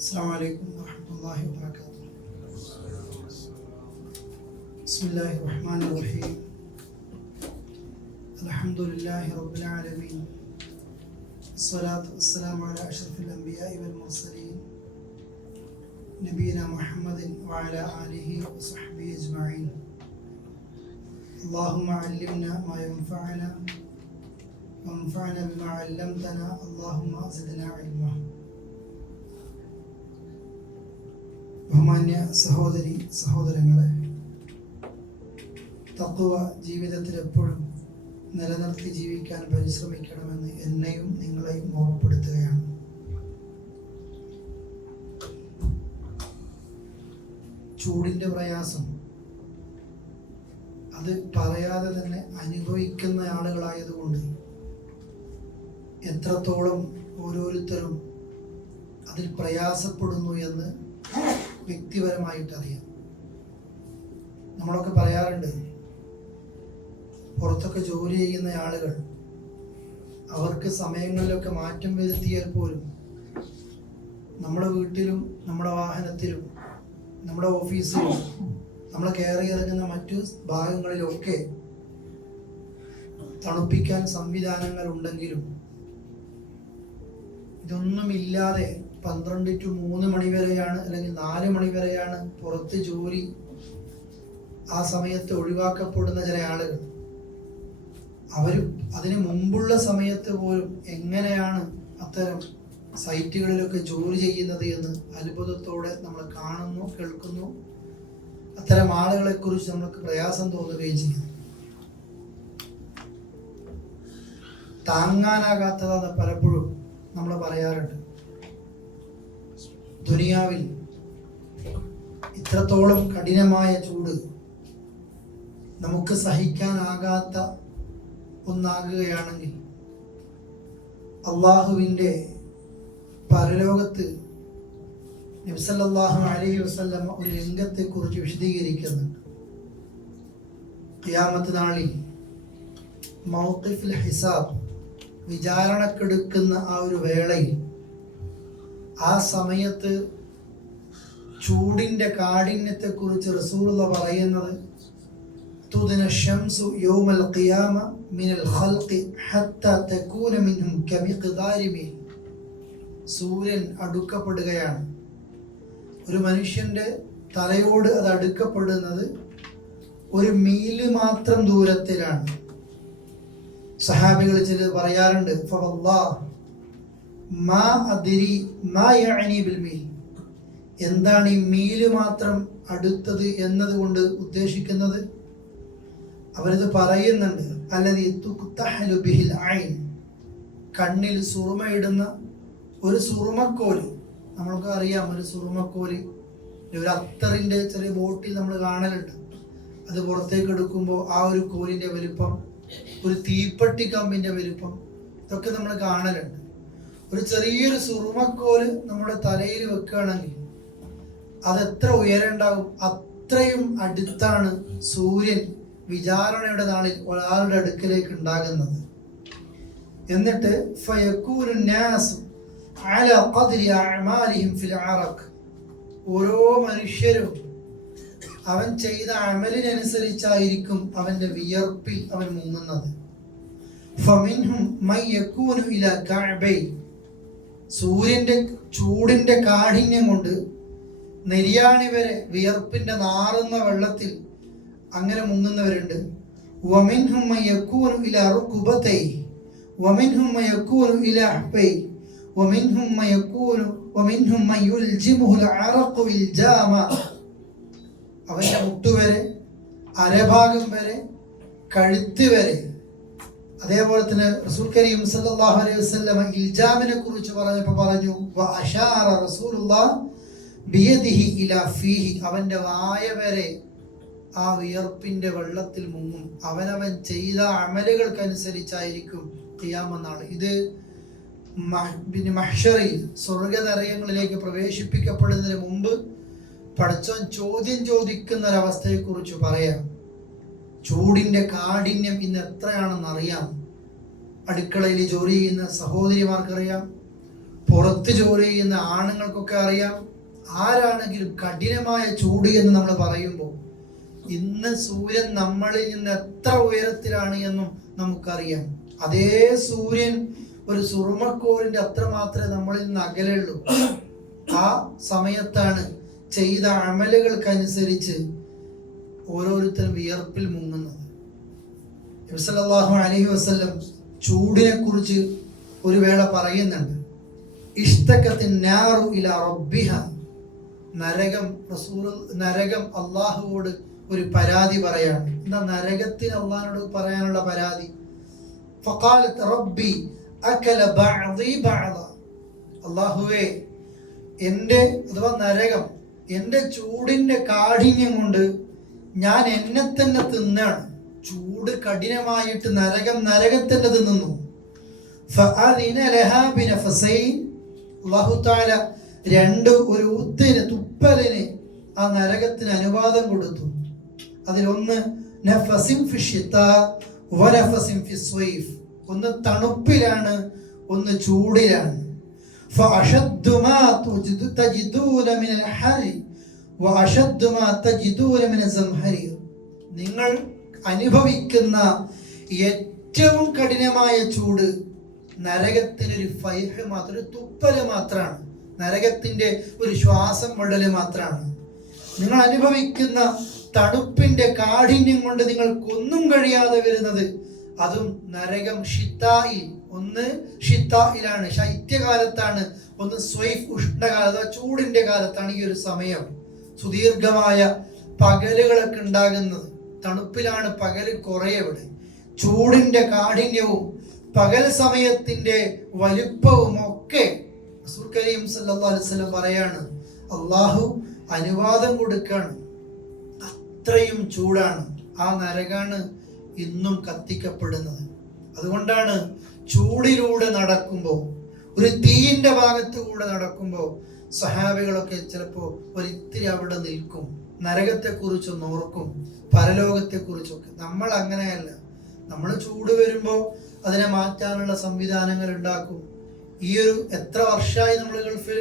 السلام عليكم ورحمة الله وبركاته. بسم الله الرحمن الرحيم. الحمد لله رب العالمين. الصلاة والسلام على أشرف الأنبياء والمرسلين نبينا محمد وعلى آله وصحبه أجمعين. اللهم علمنا ما ينفعنا وانفعنا بما علمتنا. اللهم زدنا علما. ബഹുമാന്യ സഹോദരി സഹോദരങ്ങളെ, തഖ്വ ജീവിതത്തിൽ എപ്പോഴും നിലനിർത്തി ജീവിക്കാൻ പരിശ്രമിക്കണമെന്ന് എന്നെയും നിങ്ങളെയും ഓർമ്മപ്പെടുത്തുകയാണ്. ചൂടിൻ്റെ പ്രയാസം അത് പറയാതെ തന്നെ അനുഭവിക്കുന്ന ആളുകളായതുകൊണ്ട് എത്രത്തോളം ഓരോരുത്തരും അതിൽ പ്രയാസപ്പെടുന്നു എന്ന് വ്യക്തിപരമായിട്ടറിയാം. നമ്മളൊക്കെ പറയാറുണ്ട്, പുറത്തൊക്കെ ജോലി ചെയ്യുന്ന ആളുകൾ അവർക്ക് സമയങ്ങളിലൊക്കെ മാറ്റം വരുത്തിയാൽ പോലും നമ്മുടെ വീട്ടിലും നമ്മുടെ വാഹനത്തിലും നമ്മുടെ ഓഫീസിലും നമ്മൾ കയറി ഇറങ്ങുന്ന മറ്റു ഭാഗങ്ങളിലൊക്കെ തണുപ്പിക്കാൻ സംവിധാനങ്ങൾ ഉണ്ടെങ്കിലും ഇതൊന്നുമില്ലാതെ 12 to 3 മണി വരെയാണ് അല്ലെങ്കിൽ 4 മണി വരെയാണ് പുറത്ത് ജോലി. ആ സമയത്ത് ഒഴിവാക്കപ്പെടുന്ന ചില ആളുകൾ അവർ അതിന് മുമ്പുള്ള സമയത്ത് പോലും എങ്ങനെയാണ് അത്തരം സൈറ്റുകളിലൊക്കെ ജോലി ചെയ്യുന്നത് എന്ന് അത്ഭുതത്തോടെ നമ്മൾ കാണുന്നു, കേൾക്കുന്നു. അത്തരം ആളുകളെ കുറിച്ച് നമുക്ക് പ്രയാസം തോന്നുകയും ചെയ്യുന്നു. താങ്ങാനാകാത്തതാണ് പലപ്പോഴും നമ്മൾ പറയാറുണ്ട്. ദുനിയാവിൽ ഇത്രത്തോളം കഠിനമായ ചൂട് നമുക്ക് സഹിക്കാനാകാത്ത ഒന്നാകുകയാണെങ്കിൽ അള്ളാഹുവിൻ്റെ പരലോകത്ത് നബി സല്ലല്ലാഹു അലൈഹി വസല്ലം ഒരു രംഗത്തെക്കുറിച്ച് വിശദീകരിക്കുന്നുണ്ട്. ഖിയാമത്ത് നാളിൽ മൗഖിഫുൽ ഹിസാബ്, വിചാരണക്കെടുക്കുന്ന ആ ഒരു വേളയിൽ, ആ സമയത്ത് ചൂടിൻ്റെ കാഠിന്യത്തെക്കുറിച്ച് റസൂലുള്ളാഹി പറയുന്നത്, തുദ്ന ശംസു യൗമൽ ഖിയാമ മിനൽ ഖൽഖി ഹത്താ തകൂന മിൻഹും കമിഖ്ദാരി മീൽ. സൂര്യൻ അടുക്കപ്പെടുകയാണ്. ഒരു മനുഷ്യൻ്റെ തലയോട് അത് അടുക്കപ്പെടുന്നത് ഒരു മീല് മാത്രം ദൂരത്തിലാണ്. സഹാബികൾ ചിലർ പറയാറുണ്ട്, ഫവല്ലാഹ് മാ അദ്രി മാ യഅനി ബിൽ മീൽ. എന്താണ് ഈ മീല് മാത്രം അടുത്തത് എന്നതുകൊണ്ട് ഉദ്ദേശിക്കുന്നത്? അവരിത് പറയുന്നുണ്ട്, അല്ലദീ തുഖ്തഹലു ബിഹിൽ ഐൻ. കണ്ണിൽ സുറുമയിടുന്ന ഒരു സുറുമക്കോല്. നമ്മൾക്ക് അറിയാം, ഒരു സുറുമക്കോല് ഒരു അത്തറിൻ്റെ ചെറിയ ബോട്ടിൽ നമ്മൾ കാണലുണ്ട്. അത് പുറത്തേക്ക് എടുക്കുമ്പോൾ ആ ഒരു കോലിൻ്റെ വലുപ്പം, ഒരു തീപ്പെട്ടി കമ്പിൻ്റെ വലുപ്പം, ഇതൊക്കെ നമ്മൾ കാണലുണ്ട്. ഒരു ചെറിയൊരു സുറുമക്കോല് നമ്മുടെ തലയിൽ വെക്കുകയാണെങ്കിൽ അതെത്ര ഉയരണ്ടാകും? അത്രയും അടുത്താണ് സൂര്യൻ വിചാരണയുടെ നാളിൽ ഒരാളുടെ അടുക്കലേക്ക് ഉണ്ടാകുന്നത്. എന്നിട്ട് ഫയകൂനു നാസ് അലാ ഖദ്രി അഅമാലിഹിം ഫിൽ അറഖ്. ഓരോ മനുഷ്യരും അവൻ ചെയ്ത അമലിനനുസരിച്ചായിരിക്കും അവന്റെ വിയർപ്പിൽ അവൻ മുങ്ങുന്നത്. ഫമിൻഹും മൻ യകൂനു ഇലാ കഅബൈ. സൂര്യന്റെ ചൂടിന്റെ കാഠിന്യം കൊണ്ട് നെരിയാണി വരെ വിയർപ്പിന്റെ നാറുന്ന വെള്ളത്തിൽ അങ്ങനെ മുങ്ങുന്നവരുണ്ട്. വമിൻഹും മൻ യകൂനു ഇലാ റുക്ബതൈ വമിൻഹും മൻ യകൂനു ഇലാ ഹബൈ വമിൻഹും മൻ യകൂനു വമിൻഹും മൻ യുൽജിമുൽ അറഖു ഇൽജാമ. അവന്റെ മുട്ടുവരെ, അരഭാഗം വരെ, കഴുത്ത് വരെ. അതേപോലെ തന്നെ റസൂൽ കരീം സല്ലല്ലാഹു അലൈഹി വസല്ലം ഇൽജാമിനെ കുറിച്ച് പറഞ്ഞപ്പോൾ പറഞ്ഞു, വഅശാറ റസൂലുള്ളാഹി ബിയദിഹി ഇലാ ഫീഹി. അവന്റെ വായ വരെ ആ വിയർപ്പിന്റെ വെള്ളത്തിൽ മുങ്ങും. അവനവൻ ചെയ്ത അമലുകൾക്കനുസരിച്ചായിരിക്കും ഖിയാമത്ത് നാൾ. ഇത് മഹ്ശറിൽ സ്വർഗനരകങ്ങളിലേക്ക് പ്രവേശിപ്പിക്കപ്പെടുന്നതിന് മുമ്പ് പടച്ചോൻ ചോദ്യം ചോദിക്കുന്ന ഒരവസ്ഥയെക്കുറിച്ച് പറയാം. ചൂടിൻ്റെ കാഠിന്യം ഇന്ന് എത്രയാണെന്ന് അറിയാം. അടുക്കളയിൽ ജോലി ചെയ്യുന്ന സഹോദരിമാർക്കറിയാം, പുറത്ത് ജോലി ചെയ്യുന്ന ആണുങ്ങൾക്കൊക്കെ അറിയാം. ആരാണെങ്കിലും കഠിനമായ ചൂട് എന്ന് നമ്മൾ പറയുമ്പോൾ ഇന്ന് സൂര്യൻ നമ്മളിൽ നിന്ന് എത്ര ഉയരത്തിലാണ് എന്നും നമുക്കറിയാം. അതേ സൂര്യൻ ഒരു സുറുമക്കോലിന്റെ അത്ര മാത്രമേ നമ്മളിൽ നിന്ന് അകലുള്ളൂ. ആ സമയത്താണ് ചെയ്ത അമലുകൾക്കനുസരിച്ച് ഓരോരുത്തരും വിയർപ്പിൽ മുങ്ങുന്നത്. നബി സല്ലല്ലാഹു അലൈഹി വസല്ലം ചൂടിനെ കുറിച്ച് ഒരു വേള പറയുന്നുണ്ട്. ഇഷ്തഖത്തിൻ നാറു ഇലാ റബ്ബിഹ, നരകം അള്ളാഹുവോട് ഒരു പരാതി പറയാണ്. എന്താ നരകത്തിന് അള്ളാഹിനോട് പറയാനുള്ള പരാതി? ഫഖാലത് റബ്ബി അകല ബഅദി ബഅദ, അള്ളാഹുവേ എൻ്റെ അഥവാ നരകം എൻ്റെ ചൂടിൻ്റെ കാഠിന്യം കൊണ്ട് ഞാൻ എന്നെ തന്നെ തിന്നാണ്. ചൂട് കഠിനമായിട്ട് നരകത്തന്നെ തിന്നുന്നു. ഫഅദിന ലഹാ ബിനഫസൈൻ, അല്ലാഹു തആല ഒരു ഊത്തിന് തുപ്പലിന് ആ നരകത്തിന് അനുവാദം കൊടുത്തു. അതിലൊന്ന് നഫസിൻ ഫി ശിതാ വനഫസിൻ ഫി സ്വൈഫ്, ഒന്ന് തണുപ്പിലാണ് ഒന്ന് ചൂടിലാണ്. ഫഅശദ്ദു മാ തജിദൂന മിനൽ ഹരി വഅശദ്ദു മാ തജിദൂന മിനൽ സംഹരി, നിങ്ങൾ അനുഭവിക്കുന്ന ഏറ്റവും കഠിനമായ ചൂട് നരകത്തിനൊരു ഫൈഹ് മാത്രം, ഒരു തുപ്പല് മാത്രമാണ്, നരകത്തിന്റെ ഒരു ശ്വാസം വിടല് മാത്രമാണ്. നിങ്ങൾ അനുഭവിക്കുന്ന തണുപ്പിന്റെ കാഠിന്യം കൊണ്ട് നിങ്ങൾക്കൊന്നും കഴിയാതെ വരുന്നത് അതും നരകം ഷിത്തായിൽ, ഒന്ന് ഷിത്തായിലാണ് ശൈത്യകാലത്താണ്, ഒന്ന് സ്വൈഫ് ഉഷ്ണകാലത്ത് ചൂടിന്റെ കാലത്താണ് ഈ ഒരു സമയം. സുദീർഘമായ പകലുകളൊക്കെ ഉണ്ടാകുന്നത് തണുപ്പിലാണ്. പകല് കുറേ ഇവിടെ ചൂടിന്റെ കാഠിന്യവും പകൽ സമയത്തിന്റെ വലുപ്പവും ഒക്കെ റസൂൽ കരീം സല്ലല്ലാഹു അലൈഹി വസല്ലം പറയാണ്, അള്ളാഹു അനുവാദം കൊടുക്കാണ്. അത്രയും ചൂടാണ്. ആ നരകാണ് ഇന്നും കത്തിക്കപ്പെടുന്നത്. അതുകൊണ്ടാണ് ചൂടിലൂടെ നടക്കുമ്പോൾ, ഒരു തീയിന്റെ ഭാഗത്ത് കൂടെ നടക്കുമ്പോൾ സഹാബികളൊക്കെ ചിലപ്പോൾ ഒരിത്തിരി അവിടെ നിൽക്കും, നരകത്തെക്കുറിച്ചൊന്ന് ഓർക്കും, പരലോകത്തെക്കുറിച്ചൊക്കെ. നമ്മൾ അങ്ങനെയല്ല. നമ്മൾ ചൂട് വരുമ്പോൾ അതിനെ മാറ്റാനുള്ള സംവിധാനങ്ങൾ ഉണ്ടാക്കും. ഈ ഒരു എത്ര വർഷമായി നമ്മൾ ഗൾഫിൽ,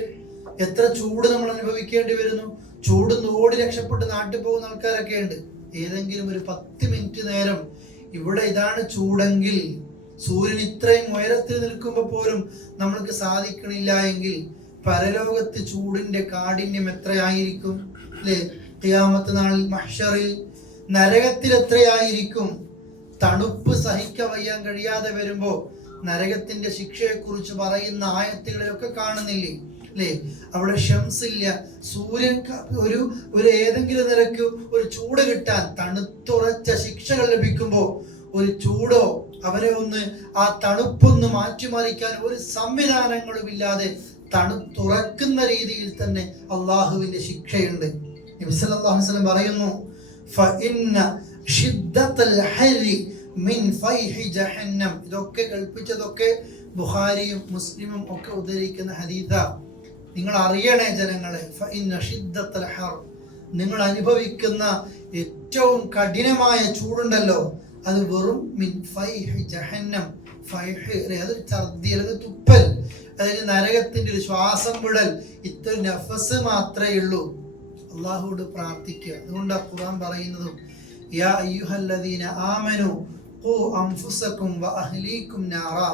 എത്ര ചൂട് നമ്മൾ അനുഭവിക്കേണ്ടി വരുന്നു. ചൂട് ഓടി രക്ഷപ്പെട്ട് നാട്ടിൽ പോകുന്ന ആൾക്കാരൊക്കെ ഉണ്ട്. ഏതെങ്കിലും ഒരു 10 മിനിറ്റ് നേരം ഇവിടെ ഇതാണ് ചൂടെങ്കിൽ, സൂര്യൻ ഇത്രയും ഉയരത്തിൽ നിൽക്കുമ്പോൾ പോലും നമ്മൾക്ക് സാധിക്കണില്ല എങ്കിൽ പരലോകത്ത് ചൂടിന്റെ കാഠിന്യം എത്രയായിരിക്കും അല്ലേ? ഖിയാമത്ത് നാളിൽ മഹ്ശറിൽ നരകത്തിൽ എത്രയായിരിക്കും? തണുപ്പ് സഹിക്കാൻ വയ്യാൻ കഴിയാതെ വരുമ്പോ നരകത്തിന്റെ ശിക്ഷയെ കുറിച്ച് പറയുന്ന ആയത്തുകളിലൊക്കെ കാണുന്നില്ലേ അല്ലേ? അവിടെ ഷംസില്ല, സൂര്യൻ ഒരു ഏതെങ്കിലും നിരക്ക് ഒരു ചൂട് കിട്ടാൻ, തണുത്തുറച്ച ശിക്ഷകൾ ലഭിക്കുമ്പോ ഒരു ചൂടോ അവരെ ഒന്ന് ആ തണുപ്പൊന്ന് മാറ്റിമറിക്കാൻ ഒരു സംവിധാനങ്ങളും ഇല്ലാതെ തണുത്തുറക്കുന്ന രീതിയിൽ തന്നെ അള്ളാഹുവിന്റെ ശിക്ഷയുണ്ട്. നബി സല്ലല്ലാഹു അലൈഹി വസല്ലം പറയുന്നു, ഫഇന്ന ഷിദ്ദത്തൽ ഹരി മിൻ ഫൈഹി ജഹന്നം. ഇതൊക്കെ കൽപ്പിച്ചതൊക്കെ ബുഖാരിയും മുസ്ലിമും ഒക്കെ ഉദ്ധരിക്കുന്ന ഹദീസാ. നിങ്ങൾ അറിയണേ ജനങ്ങളെ, ഫഇന്ന ഷിദ്ദത്തൽ ഹർ, നിങ്ങൾ അനുഭവിക്കുന്ന ഏറ്റവും കഠിനമായ ചൂടുണ്ടല്ലോ, അത് വെറും മിൻ ഫൈഹി ജഹന്നം. ഫൈഹ് അതൊരു ഛർദി അല്ലെങ്കിൽ തുപ്പൽ, അതായത് നരകത്തിന്റെ ഒരു ശ്വാസം വിടൽ. ഇത്ര നഫസ് മാത്രമേ ഉള്ളൂ. അള്ളാഹുവോട് പ്രാർത്ഥിക്കുക. അതുകൊണ്ടാണ് ഖുർആൻ പറയുന്നതും, യാ അയ്യുഹല്ലദീന ആമനു ഖൂ അൻഫുസകും വഅഹ്ലീകും നാറാ,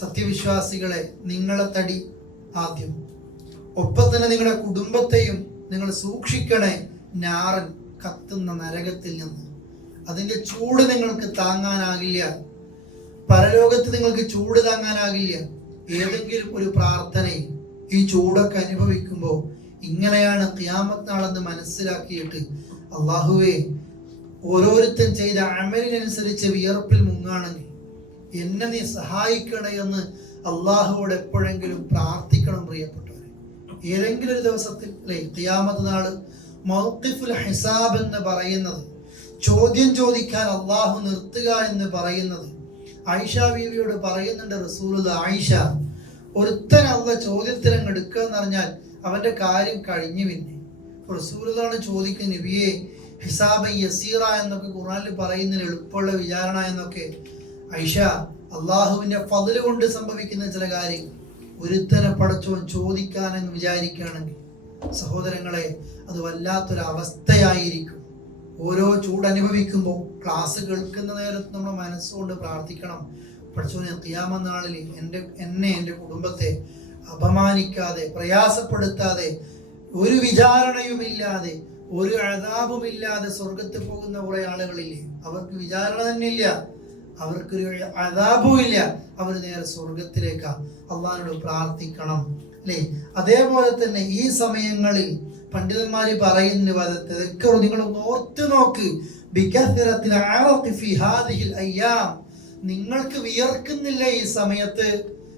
സത്യവിശ്വാസികളെ നിങ്ങളെ തടി ആദ്യം, ഒപ്പം തന്നെ നിങ്ങളുടെ കുടുംബത്തെയും നിങ്ങൾ സൂക്ഷിക്കണേ നാറൻ, കത്തുന്ന നരകത്തിൽ നിന്ന്. അതിന്റെ ചൂട് നിങ്ങൾക്ക് താങ്ങാനാകില്ല, പരലോകത്ത് നിങ്ങൾക്ക് ചൂട് താങ്ങാനാകില്ല. ഏതെങ്കിലും ഒരു പ്രാർത്ഥനയിൽ ഈ ചൂടൊക്കെ അനുഭവിക്കുമ്പോൾ ഇങ്ങനെയാണ് ഖിയാമത്ത് നാളെന്ന് മനസ്സിലാക്കിയിട്ട്, അള്ളാഹുവേ ഓരോരുത്തരും ചെയ്ത അമലിനനുസരിച്ച് വിയർപ്പിൽ മുങ്ങാണെങ്കിൽ എന്നെ നീ സഹായിക്കണേ എന്ന് അള്ളാഹുവോട് എപ്പോഴെങ്കിലും പ്രാർത്ഥിക്കണം പ്രിയപ്പെട്ടവരെ. ഏതെങ്കിലും ഒരു ദിവസത്തിൽ അല്ലെ ഖിയാമത്ത് നാള് മൗഖിഫുൽ ഹിസാബ് എന്ന് പറയുന്നത്, ചോദ്യം ചോദിക്കാൻ അള്ളാഹു നിർത്തുക എന്ന് പറയുന്നത്. ആയിഷ ബീവിയോട് പറയുന്നുണ്ട് റസൂലുള്ളാഹി, ആയിഷ, ഒരുത്തൻ അള്ളാഹ് ചോദ്യത്തിനങ്ങ് എടുക്കുക എന്ന് പറഞ്ഞാൽ അവന്റെ കാര്യം കഴിഞ്ഞു. പിന്നെ റസൂലുള്ളാഹിയാണ് ചോദിക്കുന്നത്, നബിയെ ഹിസാബ് യസീറ എന്നൊക്കെ ഖുർആനിൽ പറയുന്നതിൽ എളുപ്പമുള്ള വിചാരണ എന്നൊക്കെ. ആയിഷ, അള്ളാഹുവിന്റെ ഫദ്ല് കൊണ്ട് സംഭവിക്കുന്ന ചില കാര്യങ്ങൾ, ഒരുത്തനെ പടച്ചോൻ ചോദിക്കാനെന്ന് വിചാരിക്കുകയാണെങ്കിൽ സഹോദരങ്ങളെ, അത് വല്ലാത്തൊരവസ്ഥയായിരിക്കും. ഓരോ ചൂടനുഭവിക്കുമ്പോൾ ക്ലാസ് കേൾക്കുന്ന നേരത്ത് നമ്മൾ മനസ്സുകൊണ്ട് പ്രാർത്ഥിക്കണം, പടച്ചോനെ ഖിയാമത്ത് നാളിൽ എൻ്റെ കുടുംബത്തെ അപമാനിക്കാതെ, പ്രയാസപ്പെടുത്താതെ, ഒരു വിചാരണയുമില്ലാതെ, ഒരു അദാബുമില്ലാതെ സ്വർഗത്തിൽ പോകുന്ന കുറെ ആളുകളില്ലേ, അവർക്ക് വിചാരണ തന്നെ ഇല്ല, അവർക്കൊരു അദാബും ഇല്ല, അവർ നേരെ സ്വർഗത്തിലേക്കാ. അള്ളാഹിനോട് പ്രാർത്ഥിക്കണം അല്ലേ? അതേപോലെ തന്നെ ഈ സമയങ്ങളിൽ പണ്ഡിതന്മാര് പറയുന്ന നിങ്ങൾ ഓർത്ത് നോക്ക്, നിങ്ങൾക്ക് വിയർക്കുന്നില്ല ഈ സമയത്ത്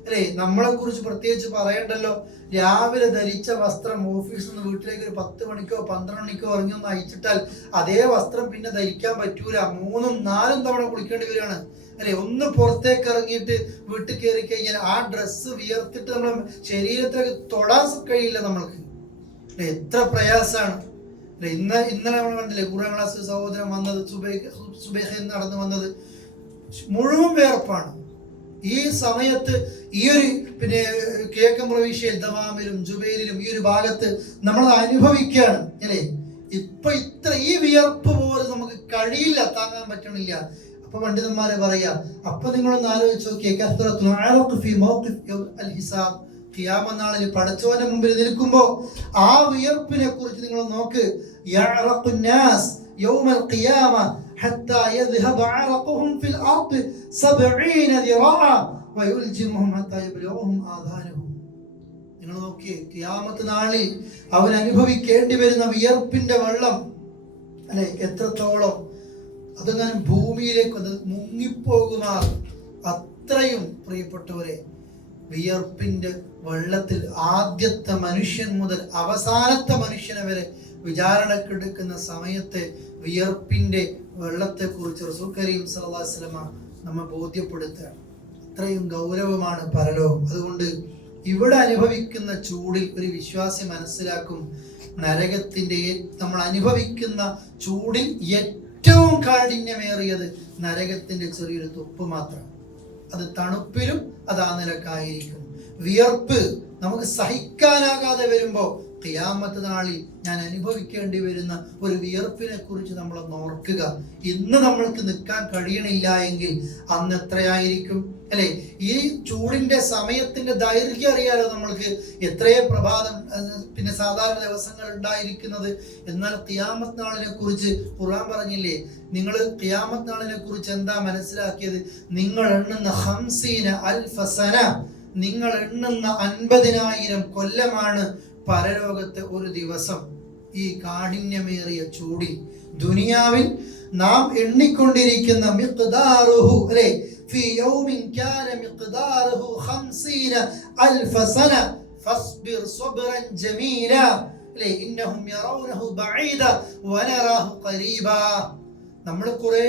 അല്ലേ? നമ്മളെ കുറിച്ച് പ്രത്യേകിച്ച് പറയണ്ടല്ലോ. രാവിലെ ധരിച്ച വസ്ത്രം ഓഫീസിൽ നിന്ന് വീട്ടിലേക്ക് ഒരു 10 മണിക്കോ 12 മണിക്കോ ഇറങ്ങി ഒന്ന് അയച്ചിട്ടാൽ അതേ വസ്ത്രം പിന്നെ ധരിക്കാൻ പറ്റൂല. 3, 4 തവണ കുളിക്കേണ്ടി വരികയാണ് അല്ലെ? ഒന്ന് പുറത്തേക്ക് ഇറങ്ങിയിട്ട് വീട്ടിൽ കയറി കഴിഞ്ഞാൽ ആ ഡ്രസ്സ് വിയർത്തിട്ട് നമ്മൾ ശരീരത്തിലേക്ക് തൊടാൻ കഴിയില്ല നമ്മൾക്ക്. എത്ര പ്രയാസാണ് അല്ലെ? ഇന്നലെ നമ്മൾ കണ്ടില്ലേ ഖുർആൻ ക്ലാസ് സഹോദരൻ വന്നത്, സുബൈഹ നടന്നു വന്നത്, മുഴുവൻ വേർപ്പാണ്. ഈ സമയത്ത് ഈ ഒരു കിഴക്കൻ പ്രവിശ്യയിൽ ദമാമിലും ജുബൈലിലും ഈ ഒരു ഭാഗത്ത് നമ്മളത് അനുഭവിക്കുകയാണ് അല്ലേ? ഇപ്പൊ ഈ വിയർപ്പ് പോലും നമുക്ക് കഴിയില്ല, താങ്ങാൻ പറ്റണില്ല. അപ്പൊ പണ്ഡിതന്മാരെ പറയാ, അപ്പൊ നിങ്ങളൊന്ന് ആലോചിച്ച് നോക്കിയേ, ഖിയാമത്ത് നാളിൽ പടച്ചവന്റെ മുമ്പിൽ നിൽക്കുമ്പോ ആ വിയർപ്പിനെ കുറിച്ച് നിങ്ങൾ നോക്ക്. യൗമൽ ഖിയാമ ഹത്താ യദ്ഹബ അറഖുഹും ഫിൽ അർദ് 70 ദിറാഅ വയുൽജിമുഹും ഹത്താ യബ്ലുഹും ആദാനുഹും. നിങ്ങൾ നോക്കിയേ, ഖിയാമത്ത് നാളിൽ അവൻ അനുഭവിക്കേണ്ടി വരുന്ന വിയർപ്പിന്റെ വെള്ളം അല്ലെ, എത്രത്തോളം അതങ്ങനെ ഭൂമിയിലേക്ക് അത് മുങ്ങിപ്പോകുമാർ അത്രയും. പ്രിയപ്പെട്ടവരെ, വിയർപ്പിന്റെ വെള്ളത്തിൽ ആദ്യത്തെ മനുഷ്യൻ മുതൽ അവസാനത്തെ മനുഷ്യനെ വരെ വിചാരണക്കെടുക്കുന്ന സമയത്ത് വിയർപ്പിന്റെ വെള്ളത്തെ കുറിച്ച് റസൂൽ കരീം സല്ലല്ലാഹു അലൈഹി വസല്ലം നമ്മെ ബോധ്യപ്പെടുത്തുകയാണ്. അത്രയും ഗൗരവമാണ് പരലോകം. അതുകൊണ്ട് ഇവിടെ അനുഭവിക്കുന്ന ചൂടിൽ ഒരു വിശ്വാസി മനസ്സിലാക്കും, നരകത്തിന്റെ നമ്മൾ അനുഭവിക്കുന്ന ചൂടിൽ ഏറ്റവും കാഠിന്യമേറിയത് നരകത്തിന്റെ ചെറിയൊരു തുപ്പ് മാത്രം. അത് തണുപ്പിലും അത് ആ നിലക്കായിരിക്കും. വിയർപ്പ് നമുക്ക് സഹിക്കാനാകാതെ വരുമ്പോ ഖിയാമത്ത് നാളിൽ ഞാൻ അനുഭവിക്കേണ്ടി വരുന്ന ഒരു വിയർപ്പിനെ കുറിച്ച് നമ്മൾ ഓർക്കുക. ഇന്ന് നമ്മൾക്ക് നിൽക്കാൻ കഴിയണില്ല എങ്കിൽ അന്ന് എത്രയായിരിക്കും അല്ലെ? ഈ ചൂടിന്റെ സമയത്തിന്റെ ദൈർഘ്യം അറിയാലോ നമ്മൾക്ക്, എത്രയോ പ്രഭാതം സാധാരണ ദിവസങ്ങൾ ഉണ്ടായിരിക്കുന്നത്. എന്നാൽ ഖിയാമത്ത് നാളിനെ കുറിച്ച് ഖുർആൻ പറഞ്ഞില്ലേ, നിങ്ങൾ ഖിയാമത്ത് നാളിനെ കുറിച്ച് എന്താ മനസ്സിലാക്കിയത്? നിങ്ങൾ എണ്ണുന്ന 50 അൽഫ സന, നിങ്ങൾ എണ്ണുന്ന 50,000 കൊല്ലമാണ് പരലോകത്തെ ഒരു ദിവസം. ഈ കാഠിന്യമേറിയ ചൂടിൽ ദുനിയാവിൽ നാം എണ്ണിക്കൊണ്ടിരിക്കുന്ന മിഖ്ദാറുഹു അല്ലേ, ഫീ യൗമിൻ കാന മിഖ്ദാറുഹു 50 അൽഫ സന ഫസ്ബിർ സബ്റൻ ജമീല അല്ലേ, ഇന്നഹും യറൗനഹു ബഈദ വനറാഹു ഖരീബാ. നമ്മൾ കുറേ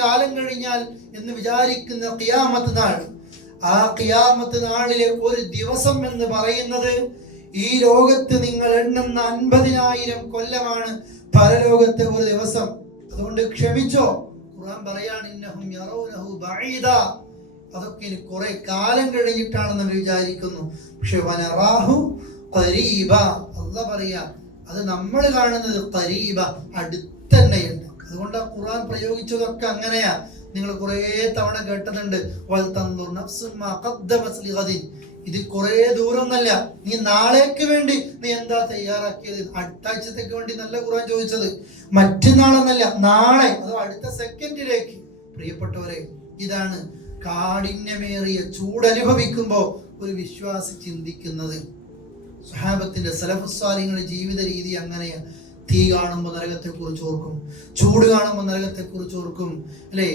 കാലം കഴിഞ്ഞാൽ എന്ന് വിചാരിക്കുന്ന ഖിയാമത്ത് നാൾ, ആ ഖിയാമത്ത് നാളിലെ ഒരു ദിവസം എന്ന് പറയുന്നത് ഈ ലോകത്ത് നിങ്ങൾ എണ്ണുന്ന 50,000 കൊല്ലമാണ് പരലോകത്തെ ഒരു ദിവസം. അതുകൊണ്ട് ക്ഷമിച്ചോ, ഖുർആൻ പറയാണ് ഇന്നഹും യറൗനഹു ബഈദ, അതൊക്കെ ഇനി കുറെ കാലം കഴിഞ്ഞിട്ടാണെന്ന് വിചാരിക്കുന്നു. പക്ഷെ വനറാഹു ഖരീബ, അല്ലാഹ് പറയാ അത് നമ്മൾ കാണുന്നത് ഖരീബ, അടുത്തന്നെയുണ്ട്. അതുകൊണ്ട് ആ ഖുർആൻ പ്രയോഗിച്ചതൊക്കെ അങ്ങനെയാ. നിങ്ങൾ കുറെ തവണ കേട്ടതുണ്ട്, വൽ തൻദുർ നഫ്സും മാ ഖദ്ദമത് ലിഗദിൻ. ഇത് കുറെ ദൂരമൊന്നല്ല, നീ നാളേക്ക് വേണ്ടി നീ എന്താ തയ്യാറാക്കിയത്? അടുത്താഴ്ചത്തേക്ക് വേണ്ടി നല്ല ഖുർആൻ ചോദിച്ചത്, മറ്റന്നാളെന്നല്ല, നാളെ, അതോ അടുത്ത സെക്കൻഡിലേക്ക്. പ്രിയപ്പെട്ടവരെ, ഇതാണ് കാഠിന്യമേറിയ ചൂടനുഭവിക്കുമ്പോൾ ഒരു വിശ്വാസി ചിന്തിക്കുന്നത്. സ്വഹാബത്തിന്റെ സലഫുസ് സ്വാലിഹീങ്ങളുടെ ജീവിത രീതി അങ്ങനെയാണ്. തീ കാണുമ്പോൾ നരകത്തെ കുറിച്ച് ഓർക്കും, ചൂട് കാണുമ്പോൾ നരകത്തെ കുറിച്ച് ഓർക്കും അല്ലേ?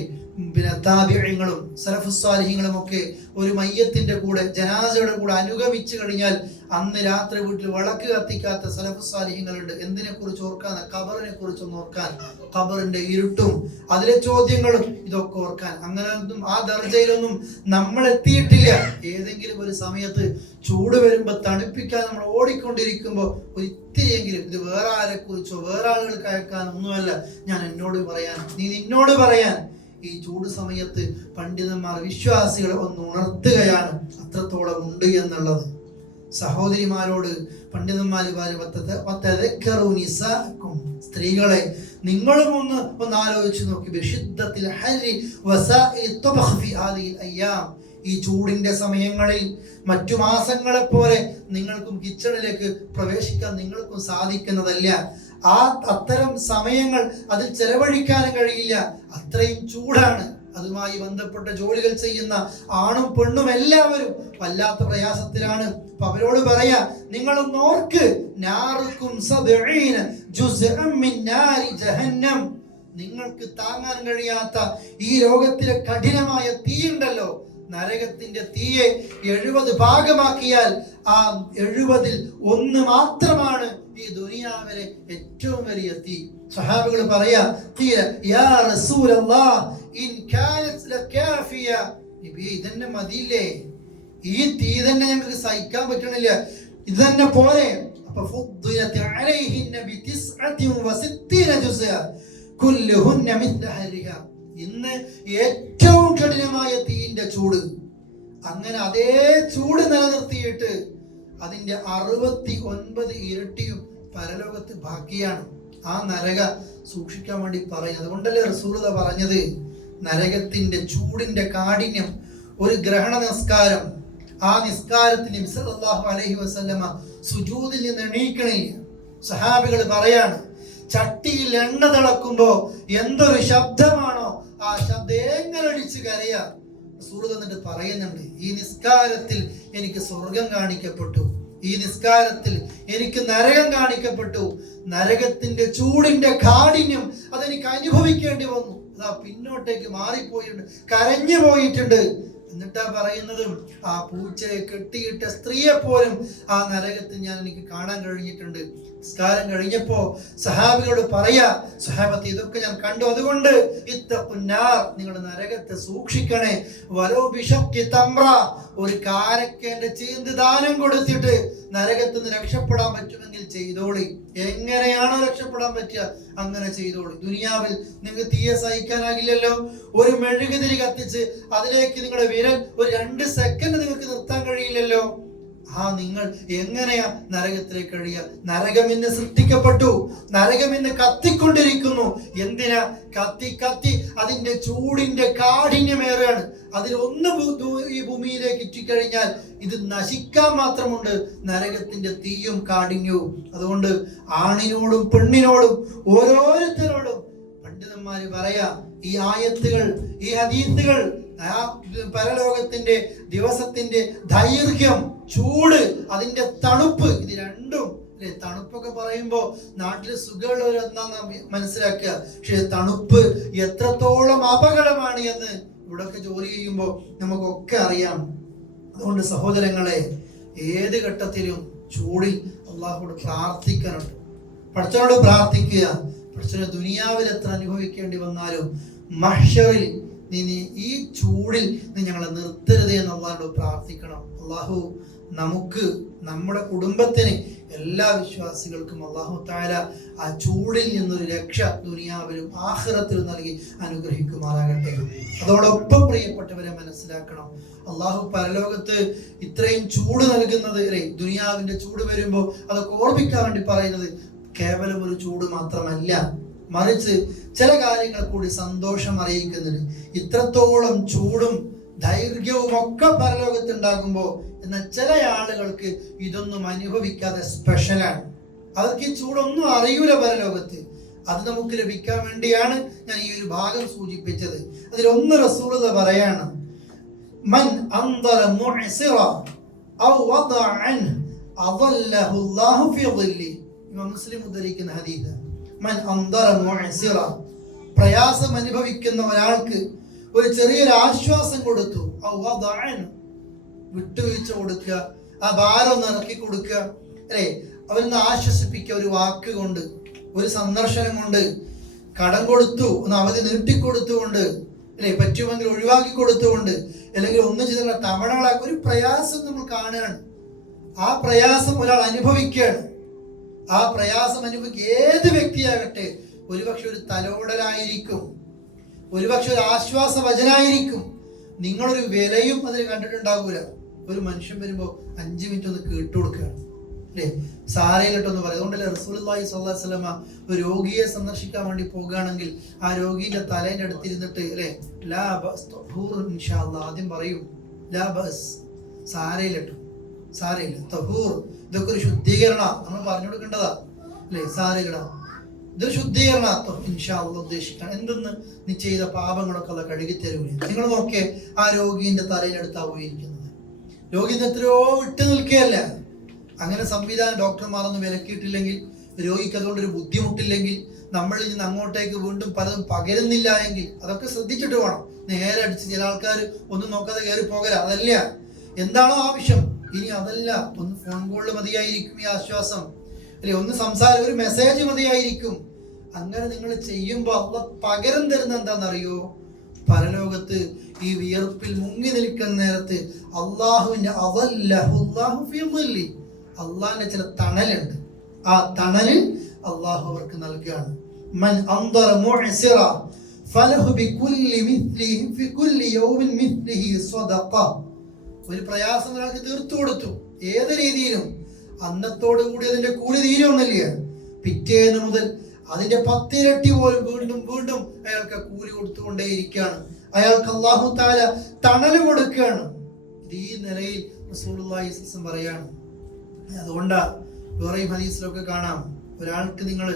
താബിഈങ്ങളും സലഫുസ് സ്വാലിഹീങ്ങളും ഒക്കെ ഒരു മയ്യത്തിന്റെ കൂടെ, ജനാസയുടെ കൂടെ അനുഗമിച്ചു കഴിഞ്ഞാൽ അന്ന് രാത്രി വീട്ടിൽ വിളക്ക് കത്തിക്കാത്ത സലഫുസ് സ്വാലിഹീങ്ങളുണ്ട്. എന്തിനെ കുറിച്ച് ഓർക്കാൻ? ഖബറിനെ കുറിച്ചൊന്ന് ഓർക്കാൻ, ഖബറിന്റെ ഇരുട്ടും അതിലെ ചോദ്യങ്ങളും ഇതൊക്കെ ഓർക്കാൻ. അങ്ങനെയൊന്നും ആ ദർജയിലൊന്നും നമ്മൾ എത്തിയിട്ടില്ല. ഏതെങ്കിലും ഒരു സമയത്ത് ചൂട് വരുമ്പോ തണുപ്പിക്കാൻ നമ്മൾ ഓടിക്കൊണ്ടിരിക്കുമ്പോൾ ഒരിത്തിരിയെങ്കിലും ഇത് വേറെ ആരെ കുറിച്ചോ വേറെ ആളുകൾക്ക് അയക്കാൻ ഒന്നുമല്ല, ഞാൻ എന്നോട് പറയാൻ, നീ നിന്നോട് പറയാൻ. ഈ ചൂട് സമയത്ത് പണ്ഡിതന്മാർ വിശ്വാസികളെ ഒന്ന് ഉണർത്തുകയാണ്, അത്രത്തോളം ഉണ്ട് എന്നുള്ളത്. സഹോദരിമാരോട് പണ്ഡിതന്മാർ സ്ത്രീകളെ നിങ്ങളും ഒന്ന് ആലോചിച്ച് നോക്കി. ഈ ചൂടിന്റെ സമയങ്ങളിൽ മറ്റു മാസങ്ങളെ പോലെ നിങ്ങൾക്കും കിച്ചണിലേക്ക് പ്രവേശിക്കാൻ നിങ്ങൾക്കും സാധിക്കുന്നതല്ല. അത്തരം സമയങ്ങൾ അതിൽ ചെലവഴിക്കാനും കഴിയില്ല, അത്രയും ചൂടാണ്. അതുമായി ബന്ധപ്പെട്ട ജോലികൾ ചെയ്യുന്ന ആണും പെണ്ണും എല്ലാവരും വല്ലാത്ത പ്രയാസത്തിലാണ്. അപ്പൊ അവരോട് പറയാ, നിങ്ങളൊന്ന് ഓർക്ക്, നിങ്ങൾക്ക് താങ്ങാൻ കഴിയാത്ത ഈ ലോകത്തിലെ കഠിനമായ തീയുണ്ടല്ലോ, നരകത്തിന്റെ തീയെ 70 ഭാഗമാക്കിയാൽ ആ 70-ൽ 1 മാത്രമാണ് ഈ ദുനിയാവിലെ ഏറ്റവും വലിയ തീ. സഹാബികൾ പറയാ, യാ റസൂലല്ലാഹ് ഇൻ കാനത് ലകാഫിയ, നബിയേ ഇതന്നെ മതിയില്ലേ, ഈ തീ തന്നെ ഞങ്ങൾക്ക് സഹിക്കാൻ പറ്റണില്ല, ഇത് തന്നെ പോരെ. അപ്പൊ ഫുദ്ദിലത അലൈഹിന്ന ബി 69 ജുസ്അ കുല്ലുഹുന്ന മിത്ല ഹരിഹ, ഇന്ന് ഏറ്റവും കഠിനമായ തീയിന്റെ ചൂട്, അങ്ങനെ അതേ ചൂട് നിലനിർത്തിയിട്ട് അതിന്റെ 69 ഇരട്ടിയും പരലോകത്ത് ബാക്കിയാണ്. ആ നരക സൂക്ഷിക്കാൻ വേണ്ടി പറയും. അതുകൊണ്ടല്ലേ റസൂലുള്ളാഹി പറഞ്ഞത്, നരകത്തിന്റെ ചൂടിന്റെ കാഠിന്യം. ഒരു ഗ്രഹണ നിസ്കാരം, ആ നിസ്കാരത്തിന് നബി സല്ലല്ലാഹു അലൈഹി വസല്ലമ സുജൂദിൽ നിന്ന് എണീക്കണില്ല. സഹാബികൾ പറയാണ്, ചട്ടിയിൽ എണ്ണ തിളക്കുമ്പോ എന്തൊരു ശബ്ദമാണോ ആ ശബ്ദം എങ്ങനടിച്ച് കരയാ. റസൂൽ എന്നിട്ട് പറയുന്നുണ്ട്, ഈ നിസ്കാരത്തിൽ എനിക്ക് സ്വർഗം കാണിക്കപ്പെട്ടു, ഈ നിസ്കാരത്തിൽ എനിക്ക് നരകം കാണിക്കപ്പെട്ടു, നരകത്തിന്റെ ചൂടിന്റെ കാഠിന്യം അതെനിക്ക് അനുഭവിക്കേണ്ടി വന്നു, അതാ പിന്നോട്ടേക്ക് മാറിപ്പോയിട്ടുണ്ട്, കരഞ്ഞു പോയിട്ടുണ്ട്. എന്നിട്ടാ പറയുന്നത്, ആ പൂച്ചയെ കെട്ടിയിട്ട സ്ത്രീയെ പോലും ആ നരകത്തിൽ എനിക്ക് കാണാൻ കഴിഞ്ഞിട്ടുണ്ട്. നിസ്കാരം കഴിഞ്ഞപ്പോ സഹാബികളോട് പറയാ, സഹാബത്ത് ഇതൊക്കെ ഞാൻ കണ്ടു, അതുകൊണ്ട് ഇത്തഖുന്നാർ, നിങ്ങൾ നരകത്തെ സൂക്ഷിക്കണേ. വലോ ബിശഖ്ഖി തംറ, ഒരു കാരക്കേന്റെ ചീന്ത് ദാനം കൊടുത്തിട്ട് നരകത്തിൽ നിന്ന് രക്ഷപ്പെടാൻ പറ്റുമെങ്കിൽ ചെയ്തോളി. എങ്ങനെയാണോ രക്ഷപ്പെടാൻ പറ്റുക അങ്ങനെ ചെയ്തോളി. ദുനിയാവിൽ നിങ്ങൾക്ക് തീയെ സഹിക്കാനാകില്ലല്ലോ, ഒരു മെഴുകുതിരി കത്തിച്ച് അതിലേക്ക് നിങ്ങളുടെ വിരൽ ഒരു 2 സെക്കൻഡ് നിങ്ങൾക്ക് നിർത്താൻ കഴിയില്ലല്ലോ. നിങ്ങൾ എങ്ങനെയാ നരകത്തിലേക്ക് കഴിയുക? നരകം ഇന്ന് സൃഷ്ടിക്കപ്പെട്ടു, നരകം ഇന്ന് കത്തിക്കൊണ്ടിരിക്കുന്നു. എന്തിനാ? കത്തി കത്തി അതിന്റെ ചൂടിന്റെ കാഠിന്യമേറെയാണ്. അതിലൊന്ന് ഈ ഭൂമിയിലേക്ക് ഇറ്റിക്കഴിഞ്ഞാൽ ഇത് നശിക്കാൻ മാത്രമുണ്ട് നരകത്തിന്റെ തീയും കാഠിന്യവും. അതുകൊണ്ട് ആണിനോടും പെണ്ണിനോടും ഓരോരുത്തരോടും പണ്ഡിതന്മാര് പറയാ, ഈ ആയത്തുകൾ, ഈ ഹദീസുകൾ, പരലോകത്തിന്റെ ദിവസത്തിന്റെ ദൈർഘ്യം, ചൂട്, അതിന്റെ തണുപ്പ്, ഇത് രണ്ടും അല്ലെ. തണുപ്പൊക്കെ പറയുമ്പോ നാട്ടില് സുഖമുള്ളവർ എന്നാ മനസ്സിലാക്കുക, പക്ഷെ തണുപ്പ് എത്രത്തോളം അപകടമാണ് എന്ന് ഇവിടൊക്കെ ജോലി ചെയ്യുമ്പോൾ നമുക്കൊക്കെ അറിയാം. അതുകൊണ്ട് സഹോദരങ്ങളെ, ഏത് ഘട്ടത്തിലും ചൂടിൽ അള്ളാഹുവോട് പ്രാർത്ഥിക്കാനുണ്ട്, പടച്ചവനോട് പ്രാർത്ഥിക്കുക. പടച്ചവനെ ദുനിയാവിൽ എത്ര അനുഭവിക്കേണ്ടി വന്നാലും മഹ്ശറിൽ ഈ ചൂടിൽ ഞങ്ങളെ നിർത്തരുത് എന്ന് അള്ളാഹുവോട് പ്രാർത്ഥിക്കണം. അള്ളാഹു നമുക്ക്, നമ്മുടെ കുടുംബത്തിന്, എല്ലാ വിശ്വാസികൾക്കും അള്ളാഹു തആല ആ ചൂടിൽ നിന്നൊരു രക്ഷ ദുനിയാവിലും ആഖിറത്തിലും നൽകി അനുഗ്രഹിക്കുമാറാകട്ടെ. അതോടൊപ്പം പ്രിയപ്പെട്ടവരെ മനസ്സിലാക്കണം, അള്ളാഹു പരലോകത്ത് ഇത്രയും ചൂട് നൽകുന്നത്, ദുനിയാവിന്റെ ചൂട് വരുമ്പോ അതൊക്കെ ഓർമ്മിക്കാൻ വേണ്ടി പറയുന്നത് കേവലം ഒരു ചൂട് മാത്രമല്ല, മറിച്ച് ചില കാര്യങ്ങൾ കൂടി സന്തോഷം അറിയിക്കുന്നുണ്ട്. ഇത്രത്തോളം ചൂടും ദൈർഘ്യവും ഒക്കെ പരലോകത്ത് ഉണ്ടാകുമ്പോ എന്നാൽ ചില ആളുകൾക്ക് ഇതൊന്നും അനുഭവിക്കാതെ സ്പെഷ്യലാണ്. അവർക്ക് ഈ ചൂടൊന്നും അറിയൂല പരലോകത്ത്. അത് നമുക്ക് ലഭിക്കാൻ വേണ്ടിയാണ് ഞാൻ ഈ ഒരു ഭാഗം സൂചിപ്പിച്ചത്. അതിലൊന്ന് റസൂലുള്ളാഹി പറയാണ്, മൻ അൻദറ മുഅ്സിറ ഔ വദഅൻ അദല്ലഹു അല്ലാഹു ഫീ ളില്ലി. ഇമാം മുസ്ലിം ഉദ്ധരിക്കുന്ന ഹദീസ്. മൻ അൻദറ മുഅ്സിറ, പ്രയാസം അനുഭവിക്കുന്ന ഒരാൾക്ക് ഒരു ചെറിയൊരു ആശ്വാസം കൊടുത്തു, ഔ വദഅൻ, വിട്ടുവീഴ്ച കൊടുക്കുക, ആ ഭാരം ഒന്ന് ഇറക്കി കൊടുക്കുക, അല്ലെ, അവരൊന്ന് ആശ്വസിപ്പിക്കുക, ഒരു വാക്ക് കൊണ്ട്, ഒരു സന്ദർശനം കൊണ്ട്, കടം കൊടുത്തു ഒന്ന് അവധി നീട്ടിക്കൊടുത്തുകൊണ്ട്, അല്ലെ, പറ്റുമെങ്കിൽ ഒഴിവാക്കി കൊടുത്തുകൊണ്ട്, അല്ലെങ്കിൽ ഒന്നും ചെയ്ത തവണകളാക്കി ഒരു പ്രയാസം നമ്മൾ കാണുകയാണ്. ആ പ്രയാസം ഒരാൾ അനുഭവിക്കുകയാണ്. ആ പ്രയാസം അനുഭവിക്കുക ഏത് വ്യക്തിയാകട്ടെ, ഒരുപക്ഷെ ഒരു തലോടലായിരിക്കും, ഒരുപക്ഷെ ഒരു ആശ്വാസ വചനായിരിക്കും. നിങ്ങളൊരു വിലയും അതിന് കണ്ടിട്ടുണ്ടാകൂല. ഒരു മനുഷ്യൻ വരുമ്പോൾ 5 മിനിറ്റ് ഒന്ന് കേട്ടു കൊടുക്കുകയാണ്, അല്ലേ, സാരയിലിട്ടൊന്ന് പറയും. അതുകൊണ്ടല്ലേ റസൂലുള്ളാഹി സ്വല്ലല്ലാഹു അലൈഹി വസല്ലമ ഒരു രോഗിയെ സന്ദർശിക്കാൻ വേണ്ടി പോകുകയാണെങ്കിൽ ആ രോഗിയുടെ തലേൻ്റെ അടുത്തിരുന്നിട്ട്, അല്ലേ, ലാ ബഅസ് തഹൂറുൻ ഇൻഷാ അല്ലാഹ് ആദ്യം പറയും. ലാ ബഅസ്, സാരയിലിട്ടു, സാരയില്ല. തഹൂർ, ഇതൊക്കെ ഒരു ശുദ്ധീകരണ, നമ്മൾ പറഞ്ഞു കൊടുക്കേണ്ടതാ, അല്ലേ, സാരയില്ല, ഇതൊരു ശുദ്ധീകരണ ഇൻഷാ അല്ലാഹ് ഉദ്ദേശിക്കണം. എന്തെന്ന് നീ ചെയ്ത പാപങ്ങളൊക്കെ അത് കഴുകിത്തരൂലേ. നിങ്ങൾ നോക്കിയേ, ആ രോഗീന്റെ തലയിലെടുത്താ പോയിരിക്കുന്നത്. രോഗി എത്രയോ വിട്ടു നിൽക്കുകയല്ല. അങ്ങനെ സംവിധാനം ഡോക്ടർമാരൊന്നും വിലക്കിയിട്ടില്ലെങ്കിൽ, രോഗിക്ക് അതുകൊണ്ടൊരു ബുദ്ധിമുട്ടില്ലെങ്കിൽ, നമ്മളിൽ നിന്ന് അങ്ങോട്ടേക്ക് വീണ്ടും പലതും പകരുന്നില്ല എങ്കിൽ അതൊക്കെ ശ്രദ്ധിച്ചിട്ട് വേണം. നേരെ അടിച്ച് ചില ആൾക്കാർ ഒന്നും നോക്കാതെ കയറി പോകല. അതല്ല, എന്താണോ ആവശ്യം. ഇനി അതല്ല, ഒന്ന് ഫോൺ കോളിൽ മതിയായിരിക്കും ഈ ആശ്വാസം, അല്ലെ, ഒന്ന് സംസാരം, ഒരു മെസ്സേജ് മതിയായിരിക്കും. അങ്ങനെ നിങ്ങൾ ചെയ്യുമ്പോൾ അള്ളാഹ് പകരം തരുന്ന എന്താണെന്നറിയോ? പരലോകത്ത് ഈ വിയർപ്പിൽ മുങ്ങി നിൽക്കുന്ന നേരത്ത് അള്ളാഹിന്റെ ചില തണലുണ്ട്. ആ തണല് അള്ളാഹു അവർക്ക് നൽകുകയാണ്. മൻ അൻദറ മുഅ്സിറ ഫലഹു ബികുല്ലി മിത്ലിഹി ഫികുല്ലി യൗമിൻ മിത്ലിഹി സദഖ. ഒരു പ്രയാസം ഒരാൾക്ക് തീർത്തു കൊടുത്തു, ഏത് രീതിയിലും അന്നത്തോടു കൂടി അതിന്റെ കൂലി തീരുന്നില്ല. പിറ്റേന്ന് മുതൽ അതിന്റെ 10 ഇരട്ടി പോലും വീണ്ടും വീണ്ടും അയാൾക്ക് കൂലി കൊടുത്തുകൊണ്ടേയിരിക്കുകയാണ്. അയാൾക്ക് അല്ലാഹു തആല തണല് കൊടുക്കുകയാണ്. ഇത് ഈ നിലയിൽ റസൂലുള്ളാഹി സ്വല്ലല്ലാഹു അലൈഹി വസല്ലം പറയാണ്. അതുകൊണ്ടാ വേറെ ഹദീസിലൊക്കെ കാണാം, ഒരാൾക്ക് നിങ്ങൾ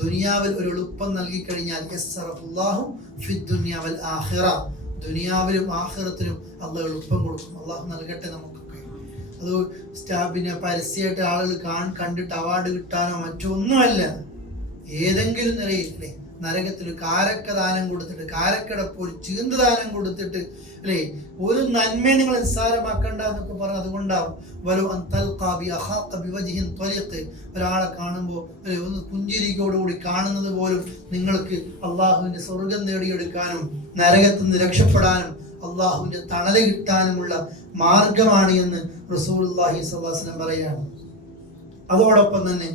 ദുനിയാവിൽ ഒരു എളുപ്പം നൽകി കഴിഞ്ഞാൽ യസ്സറഹുല്ലാഹു ഫിദ്ദുനിയ വൽ ആഖിറ, ദുനിയാവിലും ആഖിറത്തിലും അള്ളാഹു എളുപ്പം കൊടുക്കും. അള്ളാഹു നൽകട്ടെ നമുക്കൊക്കെ. അത് പിന്നെ പരസ്യമായിട്ട് ആളുകൾ കണ്ടിട്ട് അവാർഡ് കിട്ടാനോ മറ്റോ ഒന്നുമല്ല. ഏതെങ്കിലും നിലയിൽ, അല്ലേ, നരകത്തിൽ കാരക്ക ദാനം കൊടുത്തിട്ട്, കാരക്കടപ്പ് ഒരു ചീന്ത് ദാനം കൊടുത്തിട്ട്, അല്ലേ, ഒരു നന്മയെ നിങ്ങൾ നിസ്സാരമാക്കണ്ട എന്നൊക്കെ പറഞ്ഞു. അതുകൊണ്ടാവും ഒരാളെ കാണുമ്പോൾ, അല്ലെ, ഒന്ന് പുഞ്ചിരിക്കോടുകൂടി കാണുന്നത് പോലും നിങ്ങൾക്ക് അള്ളാഹുവിന്റെ സ്വർഗം നേടിയെടുക്കാനും നരകത്തിൽ നിന്ന് രക്ഷപ്പെടാനും അള്ളാഹുവിന്റെ തണല് കിട്ടാനുമുള്ള മാർഗമാണ് എന്ന് റസൂലുള്ളാഹി സ്വല്ലല്ലാഹു അലൈഹി വസല്ലം പറയാണ്. അതോടൊപ്പം തന്നെ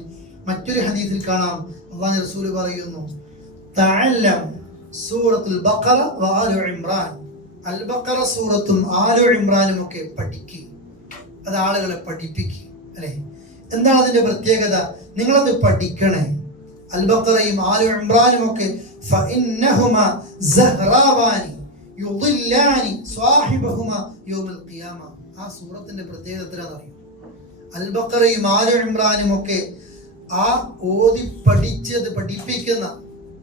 മറ്റൊരു ഹദീസിൽ കാണാം, അള്ളാഹു റസൂൽ പറയുന്നു, തഅല്ലം സൂറത്തുൽ ബഖറ വ ആലു ഇംറാൻ, അൽ ബഖറ സൂറത്തും ആലു ഇംറാനും ഒക്കെ പഠിക്കുക, അത് ആളുകളെ പഠിപ്പിക്കുക, അല്ലെ. എന്താണ് അതിന്റെ പ്രത്യേകത? നിങ്ങളത് പഠിക്കണേ. അൽ ബഖറയും ആലു ഇംറാനും ഒക്കെ ഫഇന്നഹുമാ സഹ്റാവാനി യുദില്ലാനി സ്വാഹിബഹുമാ യൗമൽ ഖിയാമ. ആ സൂറത്തിന്റെ പ്രത്യേകത എന്താണെന്നറിയോ? അൽ ബഖറയും ആലു ഇംറാനും ഒക്കെ ആ ഓതി പഠിച്ചത് പഠിപ്പിക്കുന്ന,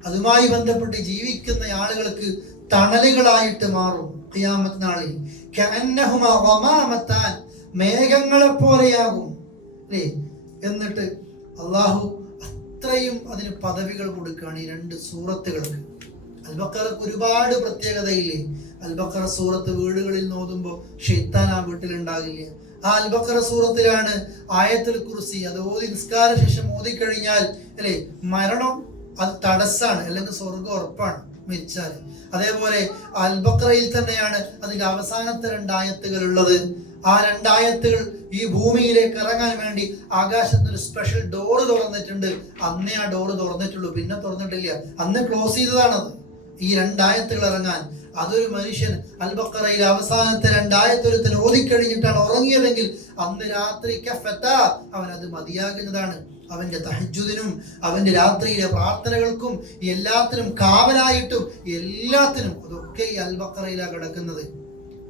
അതുമായി ബന്ധപ്പെട്ട് ജീവിക്കുന്ന ആളുകൾക്ക് തണലുകളായിട്ട് മാറും ഖിയാമത്ത് നാളിൽ. കഅന്നഹുമാ ഗമാമത്താൻ, മേഘങ്ങളെ പോലെയാകും, അല്ലേ. എന്നിട്ട് അള്ളാഹു അത്രയും അതിന് പദവികൾ കൊടുക്കുകയാണ് ഈ 2 സൂറത്തുകൾക്ക്. അൽ ബഖറക്ക് ഒരുപാട് പ്രത്യേകതയില്ലേ? അൽ ബഖറ സൂറത്ത് വീടുകളിൽ നോതുമ്പോൾ ശൈത്താൻ ആ വീട്ടിലുണ്ടാകില്ല. ആ അൽ ബഖറ സൂറത്തിലാണ് ആയത്തുൽ കുർസി. അത് ഓതി നിസ്കാര ശേഷം ഓതിക്കഴിഞ്ഞാൽ, അല്ലെ, മരണം അത് തടസ്സാണ്, അല്ലെങ്കിൽ സ്വർഗം ഉറപ്പാണ് മരിച്ചാൽ. അതേപോലെ അൽ ബഖറയിൽ തന്നെയാണ് അതിന്റെ അവസാനത്തെ 2 ആയത്തുകൾ ഉള്ളത്. ആ 2 ആയത്തുകൾ ഈ ഭൂമിയിലേക്ക് ഇറങ്ങാൻ വേണ്ടി ആകാശത്തിന് ഒരു സ്പെഷ്യൽ ഡോറ് തുറന്നിട്ടുണ്ട്. അന്നേ ആ ഡോറ് തുറന്നിട്ടുള്ളൂ, പിന്നെ തുറന്നിട്ടില്ല. അന്ന് ക്ലോസ് ചെയ്തതാണത്, ഈ 2 ആയത്തുകൾ ഇറങ്ങാൻ. അതൊരു മനുഷ്യൻ അൽ ബഖറയിൽ അവസാനത്തെ 2 ആയത്തുകൾ ഓതിക്കഴിഞ്ഞിട്ടാണ് ഉറങ്ങിയതെങ്കിൽ അന്ന് രാത്രി അവൻ അത് മതിയാകുന്നതാണ്. അവന്റെ തഹജ്ജുദിനും അവന്റെ രാത്രിയിലെ പ്രാർത്ഥനകൾക്കും എല്ലാത്തിനും കാവലായിട്ടും എല്ലാത്തിനും അതൊക്കെ ഈ അൽ ബഖറയിലാണ് കിടക്കുന്നത്.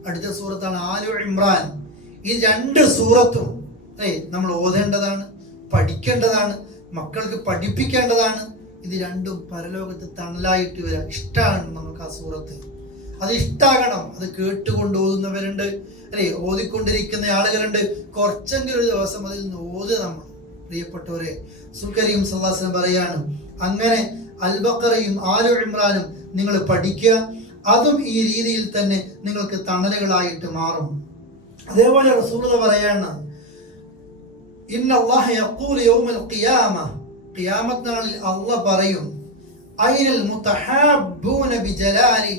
അടുത്ത സൂറത്താണ് ആലു ഇംറാൻ. ഈ 2 സൂറത്തും, അല്ലേ, നമ്മൾ ഓതേണ്ടതാണ്, പഠിക്കേണ്ടതാണ്, മക്കൾക്ക് പഠിപ്പിക്കേണ്ടതാണ്. ഇത് 2ഉം പരലോകത്ത് തണലായിട്ട് വരാം. ഇഷ്ടമാണ് നമുക്ക് ആ സൂറത്ത്, അത് ഇഷ്ടാകണം. അത് കേട്ടുകൊണ്ട് ഓതുന്നവരുണ്ട്, അല്ലെ, ഓതിക്കൊണ്ടിരിക്കുന്ന ആളുകളുണ്ട്. കുറച്ചെങ്കിലും ഒരു ദിവസം അതിൽ നിന്ന് ഓത്. നമ്മൾ പ്രിയപ്പെട്ടവരെ, സുൽക്കരീം സല്ലല്ലാഹു അലൈഹി വസല്ലം പറയാണ്, അങ്ങനെ അൽ ബഖറയും ആലു ഇംറാനും നിങ്ങൾ പഠിക്കുക. അതും ഈ രീതിയിൽ തന്നെ നിങ്ങൾക്ക് തണലുകളായിട്ട് മാറും. അതേപോലെ റസൂലുള്ളാഹി പറയാണ്, ഇന്നല്ലാഹ യഖൂലു യൗമൽ ഖിയാമ, ഖിയാമത്ത് നാളിൽ അല്ലാഹ് പറയും, ഐനൽ മുതഹാബ്ബൂന ബിജലാലി,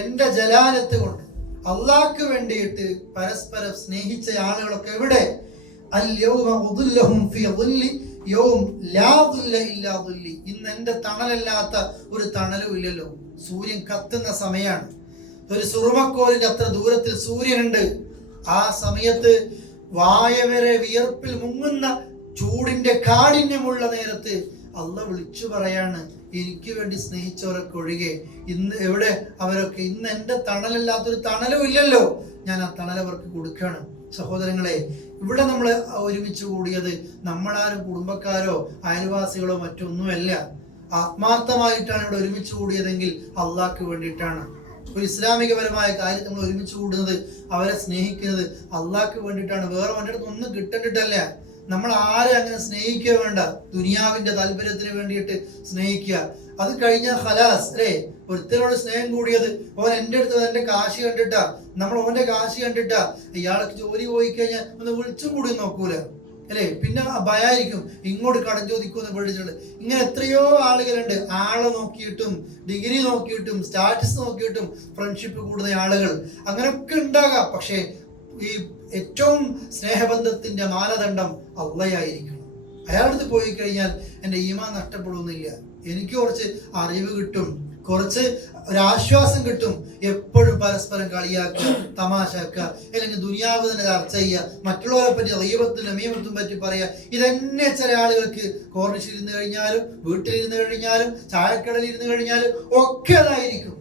എന്റെ ജലാലത്ത് കൊണ്ട് അള്ളാഹ്ക്ക് വേണ്ടിയിട്ട് പരസ്പരം സ്നേഹിച്ച ആളുകളൊക്കെ എവിടെ? ഇന്ന് എന്റെ തണലല്ലാത്ത ഒരു തണലും ഇല്ലല്ലോ. സൂര്യൻ കത്തുന്ന സമയമാണ്. ഒരു സുറുമക്കോലിന്റെ അത്ര ദൂരത്തിൽ സൂര്യനുണ്ട്. ആ സമയത്ത് വായ വരെ വിയർപ്പിൽ മുങ്ങുന്ന ചൂടിന്റെ കാഠിന്യമുള്ള നേരത്ത് അള്ളാഹ് വിളിച്ചു പറയാണ്, എനിക്ക് വേണ്ടി സ്നേഹിച്ചവരൊക്കെ ഒഴികെ ഇന്ന് എവിടെ അവരൊക്കെ? ഇന്ന് എന്റെ തണലല്ലാത്തൊരു തണലും ഇല്ലല്ലോ, ഞാൻ ആ തണൽ അവർക്ക് കൊടുക്കുകയാണ്. സഹോദരങ്ങളെ, ഇവിടെ നമ്മൾ ഒരുമിച്ച് കൂടിയത് നമ്മളാരും കുടുംബക്കാരോ അയൽവാസികളോ മറ്റൊന്നുമല്ല. ആത്മാർത്ഥമായിട്ടാണ് ഇവിടെ ഒരുമിച്ച് കൂടിയതെങ്കിൽ അള്ളാഹ്ക്ക് വേണ്ടിയിട്ടാണ്. ഒരു ഇസ്ലാമികപരമായ കാര്യം നമ്മൾ ഒരുമിച്ച് കൂടുന്നത്, അവരെ സ്നേഹിക്കുന്നത് അള്ളാഹ്ക്ക് വേണ്ടിയിട്ടാണ്. വേറെ വേണ്ടിയിട്ട് ഒന്നും കിട്ടണ്ടിട്ടല്ല. നമ്മൾ ആരെ അങ്ങനെ സ്നേഹിക്കുക വേണ്ട, ദുനിയാവിന്റെ താല്പര്യത്തിന് വേണ്ടിയിട്ട് സ്നേഹിക്കുക. അത് കഴിഞ്ഞാൽ ഖലാസ് അല്ലേ. ഒരുത്തനോട് സ്നേഹം കൂടിയത് ഓൻ എൻ്റെ അടുത്ത് എന്റെ കാശ് കണ്ടിട്ടാ, നമ്മൾ ഓന്റെ കാശ് കണ്ടിട്ടാ. ഇയാൾക്ക് ജോലി പോയി കഴിഞ്ഞാൽ ഒന്ന് വിളിച്ചും കൂടി നോക്കൂല അല്ലേ. പിന്നെ ഭയായിരിക്കും, ഇങ്ങോട്ട് കടം ചോദിക്കുമെന്ന് പേടിച്ചിട്ടുണ്ട്. ഇങ്ങനെ എത്രയോ ആളുകളുണ്ട്, ആളെ നോക്കിയിട്ടും ഡിഗ്രി നോക്കിയിട്ടും സ്റ്റാറ്റസ് നോക്കിയിട്ടും ഫ്രണ്ട്ഷിപ്പ് കൂടുന്ന ആളുകൾ. അങ്ങനെയൊക്കെ ഉണ്ടാകാം. പക്ഷേ ഈ ഏറ്റവും സ്നേഹബന്ധത്തിന്റെ മാനദണ്ഡം അള്ളയായിരിക്കണം. അയാളടുത്ത് പോയി കഴിഞ്ഞാൽ എൻ്റെ ഈമാൻ നഷ്ടപ്പെടുന്നില്ല. എനിക്ക് കുറച്ച് അറിവ് കിട്ടും, കുറച്ച് ഒരാശ്വാസം കിട്ടും. എപ്പോഴും പരസ്പരം കളിയാക്കുക, തമാശാക്കുക, അല്ലെങ്കിൽ ദുനിയാവ് തന്നെ ചർച്ച ചെയ്യുക, മറ്റുള്ളവരെ പറ്റി ദൈവത്തും നമീമത്തും പറ്റി പറയുക. ഇതന്നെ ചില ആളുകൾക്ക് കോർണിഷിൽ ഇരുന്ന് കഴിഞ്ഞാലും വീട്ടിലിരുന്ന് കഴിഞ്ഞാലും ചായക്കടലിൽ ഇരുന്ന് കഴിഞ്ഞാലും ഒക്കെ അതായിരിക്കും.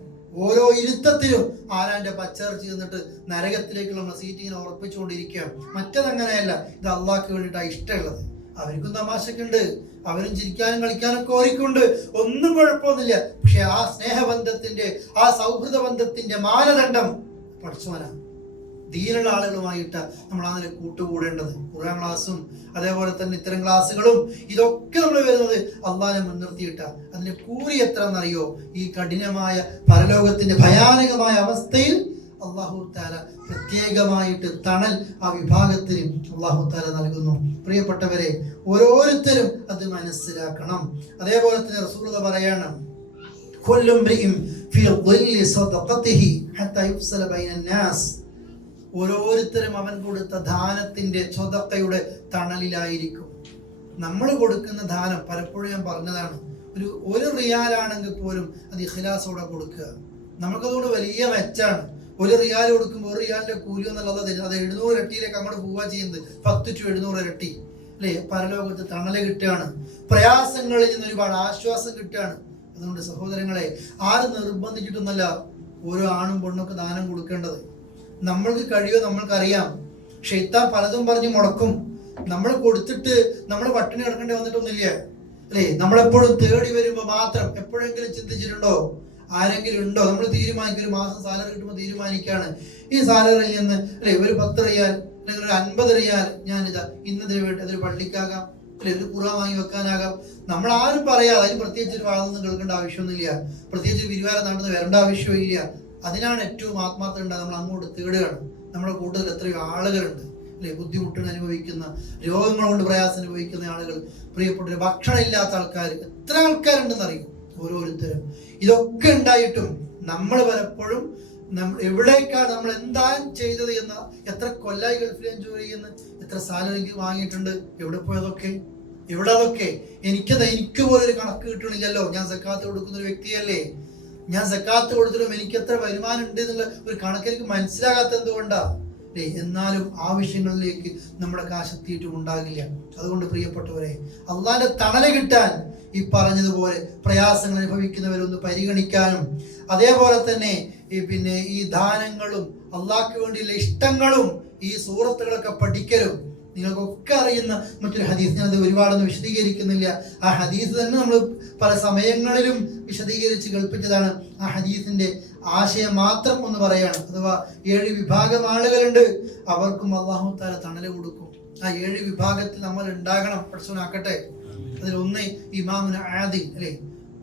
ഓരോ ഇരുത്തത്തിലും ആരാന്റെ പച്ചർച്ചി ചെന്നിട്ട് നരകത്തിലേക്കുള്ള സീറ്റ് ഇങ്ങനെ ഉറപ്പിച്ചുകൊണ്ടിരിക്കുകയാണ്. മറ്റതങ്ങനെയല്ല. ഇത് അള്ളാഹ്ക്ക് വേണ്ടിയിട്ടാണ് ഇഷ്ടമുള്ളത്. അവർക്കും തമാശക്കുണ്ട്, അവരും ചിരിക്കാനും കളിക്കാനും കോരിക്കൊണ്ട് ഒന്നും കുഴപ്പമൊന്നുമില്ല. പക്ഷെ ആ സ്നേഹബന്ധത്തിന്റെ, ആ സൗഹൃദ ബന്ധത്തിന്റെ മാനദണ്ഡം പഠിച്ചവനാണ്. ദീനുള്ള ആളുകളുമായിട്ട് നമ്മൾ അതിനെ കൂട്ടുകൂടേണ്ടത്. ഖുർആൻ ക്ലാസ്സും അതേപോലെ തന്നെ ഇത്തരം ക്ലാസ്സുകളും ഇതൊക്കെ നമ്മൾ വരുന്നത് അള്ളാഹിനെ മുൻനിർത്തിയിട്ടാണ്. അതിന്റെ കൂലി എത്ര എന്നറിയോ? ഈ കഠിനമായ പരലോകത്തിന്റെ ഭയാനകമായ അവസ്ഥയിൽ അള്ളാഹു താല പ്രത്യേകമായിട്ട് തണൽ ആ വിഭാഗത്തിന് അള്ളാഹു താല നൽകുന്നു. പ്രിയപ്പെട്ടവരെ, ഓരോരുത്തരും അത് മനസ്സിലാക്കണം. അതേപോലെ തന്നെ റസൂലുള്ളാഹി പറയാണ്, ഓരോരുത്തരും അവൻ കൊടുത്ത ദാനത്തിന്റെ സ്വതക്കയുടെ തണലിലായിരിക്കും. നമ്മൾ കൊടുക്കുന്ന ദാനം പലപ്പോഴും ഞാൻ പറഞ്ഞതാണ്, ഒരു റിയാലാണെങ്കിൽ പോലും അത് ഇഖ്ലാസോടെ കൊടുക്കുക. നമുക്കതുകൊണ്ട് വലിയ മെച്ചാണ്. ഒരു റിയാൽ കൊടുക്കുമ്പോൾ ഒരു റിയാലിന്റെ കൂലി എന്നുള്ളത് അത് 700 ഇരട്ടിയിലേക്ക് അങ്ങോട്ട് പോവുക ചെയ്യുന്നത്. 10 to 700 ഇരട്ടി അല്ലെ. പരലോകത്ത് തണല് കിട്ടുകയാണ്, പ്രയാസങ്ങളിൽ നിന്ന് ഒരുപാട് ആശ്വാസം കിട്ടുകയാണ്. അതുകൊണ്ട് സഹോദരങ്ങളെ, ആരും നിർബന്ധിച്ചിട്ടൊന്നല്ല ഓരോ ആണും പെണ്ണൊക്കെ ദാനം കൊടുക്കേണ്ടത്. നമ്മൾക്ക് കഴിയോ നമ്മൾക്കറിയാം. ഷെയ്ത്താൻ പലതും പറഞ്ഞ് മുടക്കും. നമ്മൾ കൊടുത്തിട്ട് നമ്മൾ പട്ടിണി കിടക്കേണ്ടി വന്നിട്ടൊന്നുമില്ല അല്ലേ. നമ്മളെപ്പോഴും തേടി വരുമ്പോൾ മാത്രം എപ്പോഴെങ്കിലും ചിന്തിച്ചിട്ടുണ്ടോ? ആരെങ്കിലും ഉണ്ടോ? നമ്മൾ തീരുമാനിക്കും, ഒരു മാസം സാലറി കിട്ടുമ്പോൾ തീരുമാനിക്കുകയാണ്, ഈ സാലറിയിൽ നിന്ന് അല്ലെ ഒരു 10 റിയാൽ അല്ലെങ്കിൽ ഒരു 50 റിയാൽ ഞാനിതാ ഇന്നതിന് വേണ്ടി അതൊരു പള്ളിക്കാകാം അല്ലെ, ഒരു ഖുർആൻ വാങ്ങി വെക്കാനാകാം. നമ്മൾ ആരും പറയാതെ അതിന് പ്രത്യേകിച്ച് ഒരു വാദമൊന്നും കേൾക്കേണ്ട ആവശ്യമൊന്നുമില്ല, പ്രത്യേകിച്ച് ഒരു വിരിവാരം നടന്ന് വരേണ്ട ആവശ്യമില്ല. അതിനാണ് ഏറ്റവും ആത്മാർത്ഥത ഉണ്ടാകുക. നമ്മൾ അങ്ങോട്ട് തേടുകയാണ്. നമ്മുടെ കൂട്ടത്തിൽ എത്രയോ ആളുകളുണ്ട് അല്ലെ, ബുദ്ധിമുട്ടുകൾ അനുഭവിക്കുന്ന, രോഗങ്ങൾ കൊണ്ട് പ്രയാസം അനുഭവിക്കുന്ന ആളുകൾ, പ്രിയപ്പെട്ട ഭക്ഷണം ഇല്ലാത്ത ആൾക്കാർ, എത്ര ആൾക്കാരുണ്ടെന്ന് അറിയും ഓരോരുത്തരും. ഇതൊക്കെ ഉണ്ടായിട്ടും നമ്മൾ പലപ്പോഴും എവിടേക്കാണ് നമ്മൾ എന്താ ചെയ്തത് എന്ന, എത്ര കൊല്ലായി ഗൾഫിൽ ജോലി ചെയ്യുന്ന, എത്ര സാലറി വാങ്ങിയിട്ടുണ്ട്, എവിടെ പോയതൊക്കെ, എവിടെ അതൊക്കെ? എനിക്ക് പോലൊരു കണക്ക് കിട്ടണില്ലല്ലോ. ഞാൻ സക്കാത്ത് കൊടുക്കുന്ന ഒരു വ്യക്തിയല്ലേ. ഞാൻ സക്കാത്ത് കൊടുത്തിട്ടും എനിക്ക് എത്ര വരുമാനം ഉണ്ട് എന്നുള്ള ഒരു കണക്ക് എനിക്ക് മനസ്സിലാകാത്ത എന്തുകൊണ്ടാ? എന്നാലും ആവശ്യങ്ങളിലേക്ക് നമ്മുടെ കാശ് എത്തിയിട്ടും ഉണ്ടാകില്ല. അതുകൊണ്ട് പ്രിയപ്പെട്ടവരെ, അള്ളാന്റെ തണല് കിട്ടാൻ ഈ പറഞ്ഞതുപോലെ പ്രയാസങ്ങൾ അനുഭവിക്കുന്നവരൊന്ന് പരിഗണിക്കാനും, അതേപോലെ തന്നെ ഈ ദാനങ്ങളും അള്ളാഹ്ക്ക് വേണ്ടിയുള്ള ഇഷ്ടങ്ങളും ഈ സൂറത്തുകളൊക്കെ പഠിക്കലും. നിങ്ങൾക്കൊക്കെ അറിയുന്ന മറ്റൊരു ഹദീസ്, ഞാനത് ഒരുപാടൊന്നും വിശദീകരിക്കുന്നില്ല. ആ ഹദീസ് തന്നെ നമ്മൾ പല സമയങ്ങളിലും വിശദീകരിച്ച് കേൾപ്പിച്ചതാണ്. ആ ഹദീസിന്റെ ആശയം മാത്രം ഒന്ന് പറയാണ്. അഥവാ 7 വിഭാഗം ആളുകളുണ്ട്, അവർക്കും അല്ലാഹു തആല തണല് കൊടുക്കും. ആ 7 വിഭാഗത്തിൽ നമ്മൾ ഉണ്ടാകണം. പടച്ചോനാക്കട്ടെ. അതിലൊന്ന് ഇമാമുൻ ആദിൽ അല്ലെ,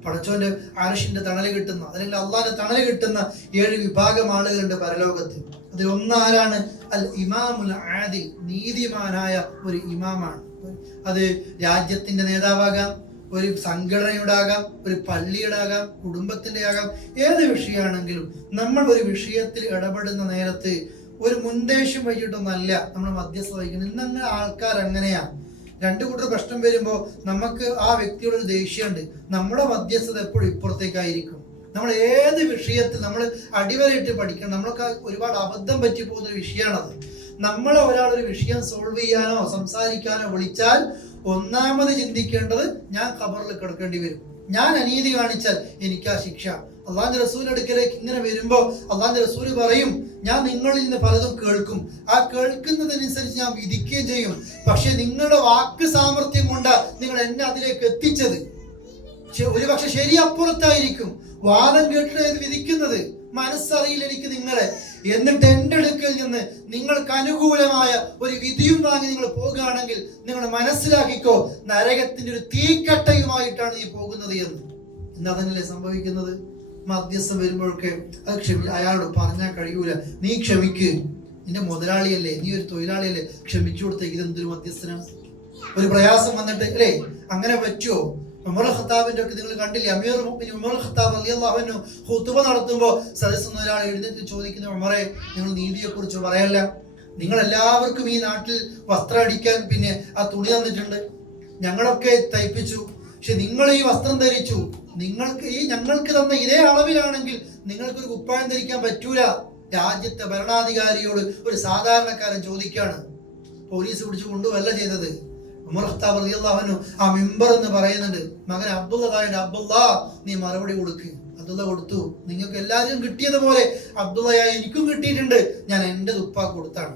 പടച്ചോന്റെ അർശിന്റെ തണല് കിട്ടുന്ന, അല്ലെങ്കിൽ അള്ളാന്റെ തണല് കിട്ടുന്ന 7 വിഭാഗം ആളുകളുണ്ട് പരലോകത്തിൽ. അതിൽ ഒന്നാരാണ്? അൽ ഇമാമുൽ ആദിൽ, നീതിമാനായ ഒരു ഇമാമാണ്. അത് രാജ്യത്തിന്റെ നേതാവാകാം, ഒരു സംഘടനയുടെ ആകാം, ഒരു പള്ളിയുടെ ആകാം, കുടുംബത്തിന്റെ ആകാം, ഏത് വിഷയമാണെങ്കിലും നമ്മൾ ഒരു വിഷയത്തിൽ ഇടപെടുന്ന നേരത്ത് ഒരു മുൻദേഷ്യം വൈകിട്ടൊന്നല്ല നമ്മൾ മധ്യസ്ഥ വഹിക്കുന്നത്. ഇന്നങ്ങനെ ആൾക്കാർ അങ്ങനെയാ. രണ്ടു കൂട്ടർ പ്രശ്നം വരുമ്പോൾ നമുക്ക് ആ വ്യക്തിയോട് ഒരു ദേഷ്യമുണ്ട്. നമ്മുടെ മധ്യസ്ഥത എപ്പോഴും ഇപ്പുറത്തേക്കായിരിക്കും. നമ്മൾ ഏത് വിഷയത്തിൽ നമ്മൾ അടിവരയിട്ട് പഠിക്കണം. നമ്മളൊക്കെ ഒരുപാട് അബദ്ധം പറ്റി പോകുന്ന ഒരു വിഷയമാണത്. നമ്മളെ ഒരാളൊരു വിഷയം സോൾവ് ചെയ്യാനോ സംസാരിക്കാനോ വിളിച്ചാൽ ഒന്നാമത് ചിന്തിക്കേണ്ടത് ഞാൻ ഖബറിൽ കിടക്കേണ്ടി വരും, ഞാൻ അനീതി കാണിച്ചാൽ എനിക്ക് ആ ശിക്ഷ. അള്ളാന്റെ റസൂൽ അടുക്കലേക്ക് ഇങ്ങനെ വരുമ്പോ അള്ളാന്റെ റസൂൽ പറയും, ഞാൻ നിങ്ങളിൽ നിന്ന് പലതും കേൾക്കും, ആ കേൾക്കുന്നതനുസരിച്ച് ഞാൻ വിധിക്കുകയും ചെയ്യും. പക്ഷെ നിങ്ങളുടെ വാക്ക് സാമർഥ്യം കൊണ്ട് നിങ്ങൾ എന്നെ അതിലേക്ക് എത്തിച്ചത് ഒരു പക്ഷെ ശരി അപ്പുറത്തായിരിക്കും. വാദം കേട്ടിട്ട് വിധിക്കുന്നത്, മനസ്സറിയില്ല എനിക്ക് നിങ്ങളെ. എന്നിട്ട് എൻ്റെ അടുക്കൽ നിന്ന് നിങ്ങൾക്ക് അനുകൂലമായ ഒരു വിധിയും വാങ്ങി നിങ്ങൾ പോകുകയാണെങ്കിൽ നിങ്ങൾ മനസ്സിലാക്കിക്കോ, നരകത്തിന്റെ ഒരു തീക്കട്ടയുമായിട്ടാണ് നീ പോകുന്നത് എന്ന്. ഇന്നതല്ലേ സംഭവിക്കുന്നത്? മധ്യസ്ഥം വരുമ്പോഴൊക്കെ അത് അയാളോട് പറഞ്ഞാൽ കഴിയൂല, നീ ക്ഷമിക്ക്, നിന്റെ മുതലാളിയല്ലേ, നീ ഒരു തൊഴിലാളിയല്ലേ, ക്ഷമിച്ചു കൊടുത്തേക്ക്. ഇതെന്തൊരു മധ്യസ്ഥനാണ്? ഒരു പ്രയാസം വന്നിട്ട് അല്ലേ, അങ്ങനെ പറ്റുമോ? ഉമർ ഖത്താബിന്റെ ഒക്കെ നിങ്ങൾ കണ്ടില്ലേ, അമീർ മുഅ്മിനീൻ ഉമർ ഖത്താബ് റളിയല്ലാഹു അൻഹു ഖുതുബ നടത്തുമ്പോൾ സദസ്സിൽ ഒരാൾ എഴുന്നേറ്റ് ചോദിക്കുന്ന, ഉമറെ നിങ്ങൾ നീതിയെ കുറിച്ച് പറയല്ല, നിങ്ങൾ എല്ലാവർക്കും ഈ നാട്ടിൽ വസ്ത്രം അടിക്കാൻ പിന്നെ ആ തുണി തന്നിട്ടുണ്ട്, ഞങ്ങളൊക്കെ തയ്പ്പിച്ചു, പക്ഷെ നിങ്ങൾ ഈ വസ്ത്രം ധരിച്ചു, നിങ്ങൾക്ക് ഞങ്ങൾക്ക് തന്ന ഇതേ അളവിലാണെങ്കിൽ നിങ്ങൾക്കൊരു കുപ്പായം ധരിക്കാൻ പറ്റൂല. രാജ്യത്തെ ഭരണാധികാരിയോട് ഒരു സാധാരണക്കാരൻ ചോദിക്കാണ്. പോലീസ് പിടിച്ചു കൊണ്ടുവല്ല ചെയ്തത്. ഉമർ ഖത്താബ് റളിയല്ലാഹു അൻഹു ആ മിമ്പർ എന്ന് പറയുന്നുണ്ട്, മകൻ അബ്ദുള്ള അബ്ദുള്ള നീ മറുപടി കൊടുക്ക്. അബ്ദുള്ള കൊടുത്തു. നിങ്ങൾക്ക് എല്ലാവരും കിട്ടിയതുപോലെ അബ്ദുള്ളയായി എനിക്കും കിട്ടിയിട്ടുണ്ട്, ഞാൻ എൻ്റെ ഉപ്പ കൊടുത്താണ്.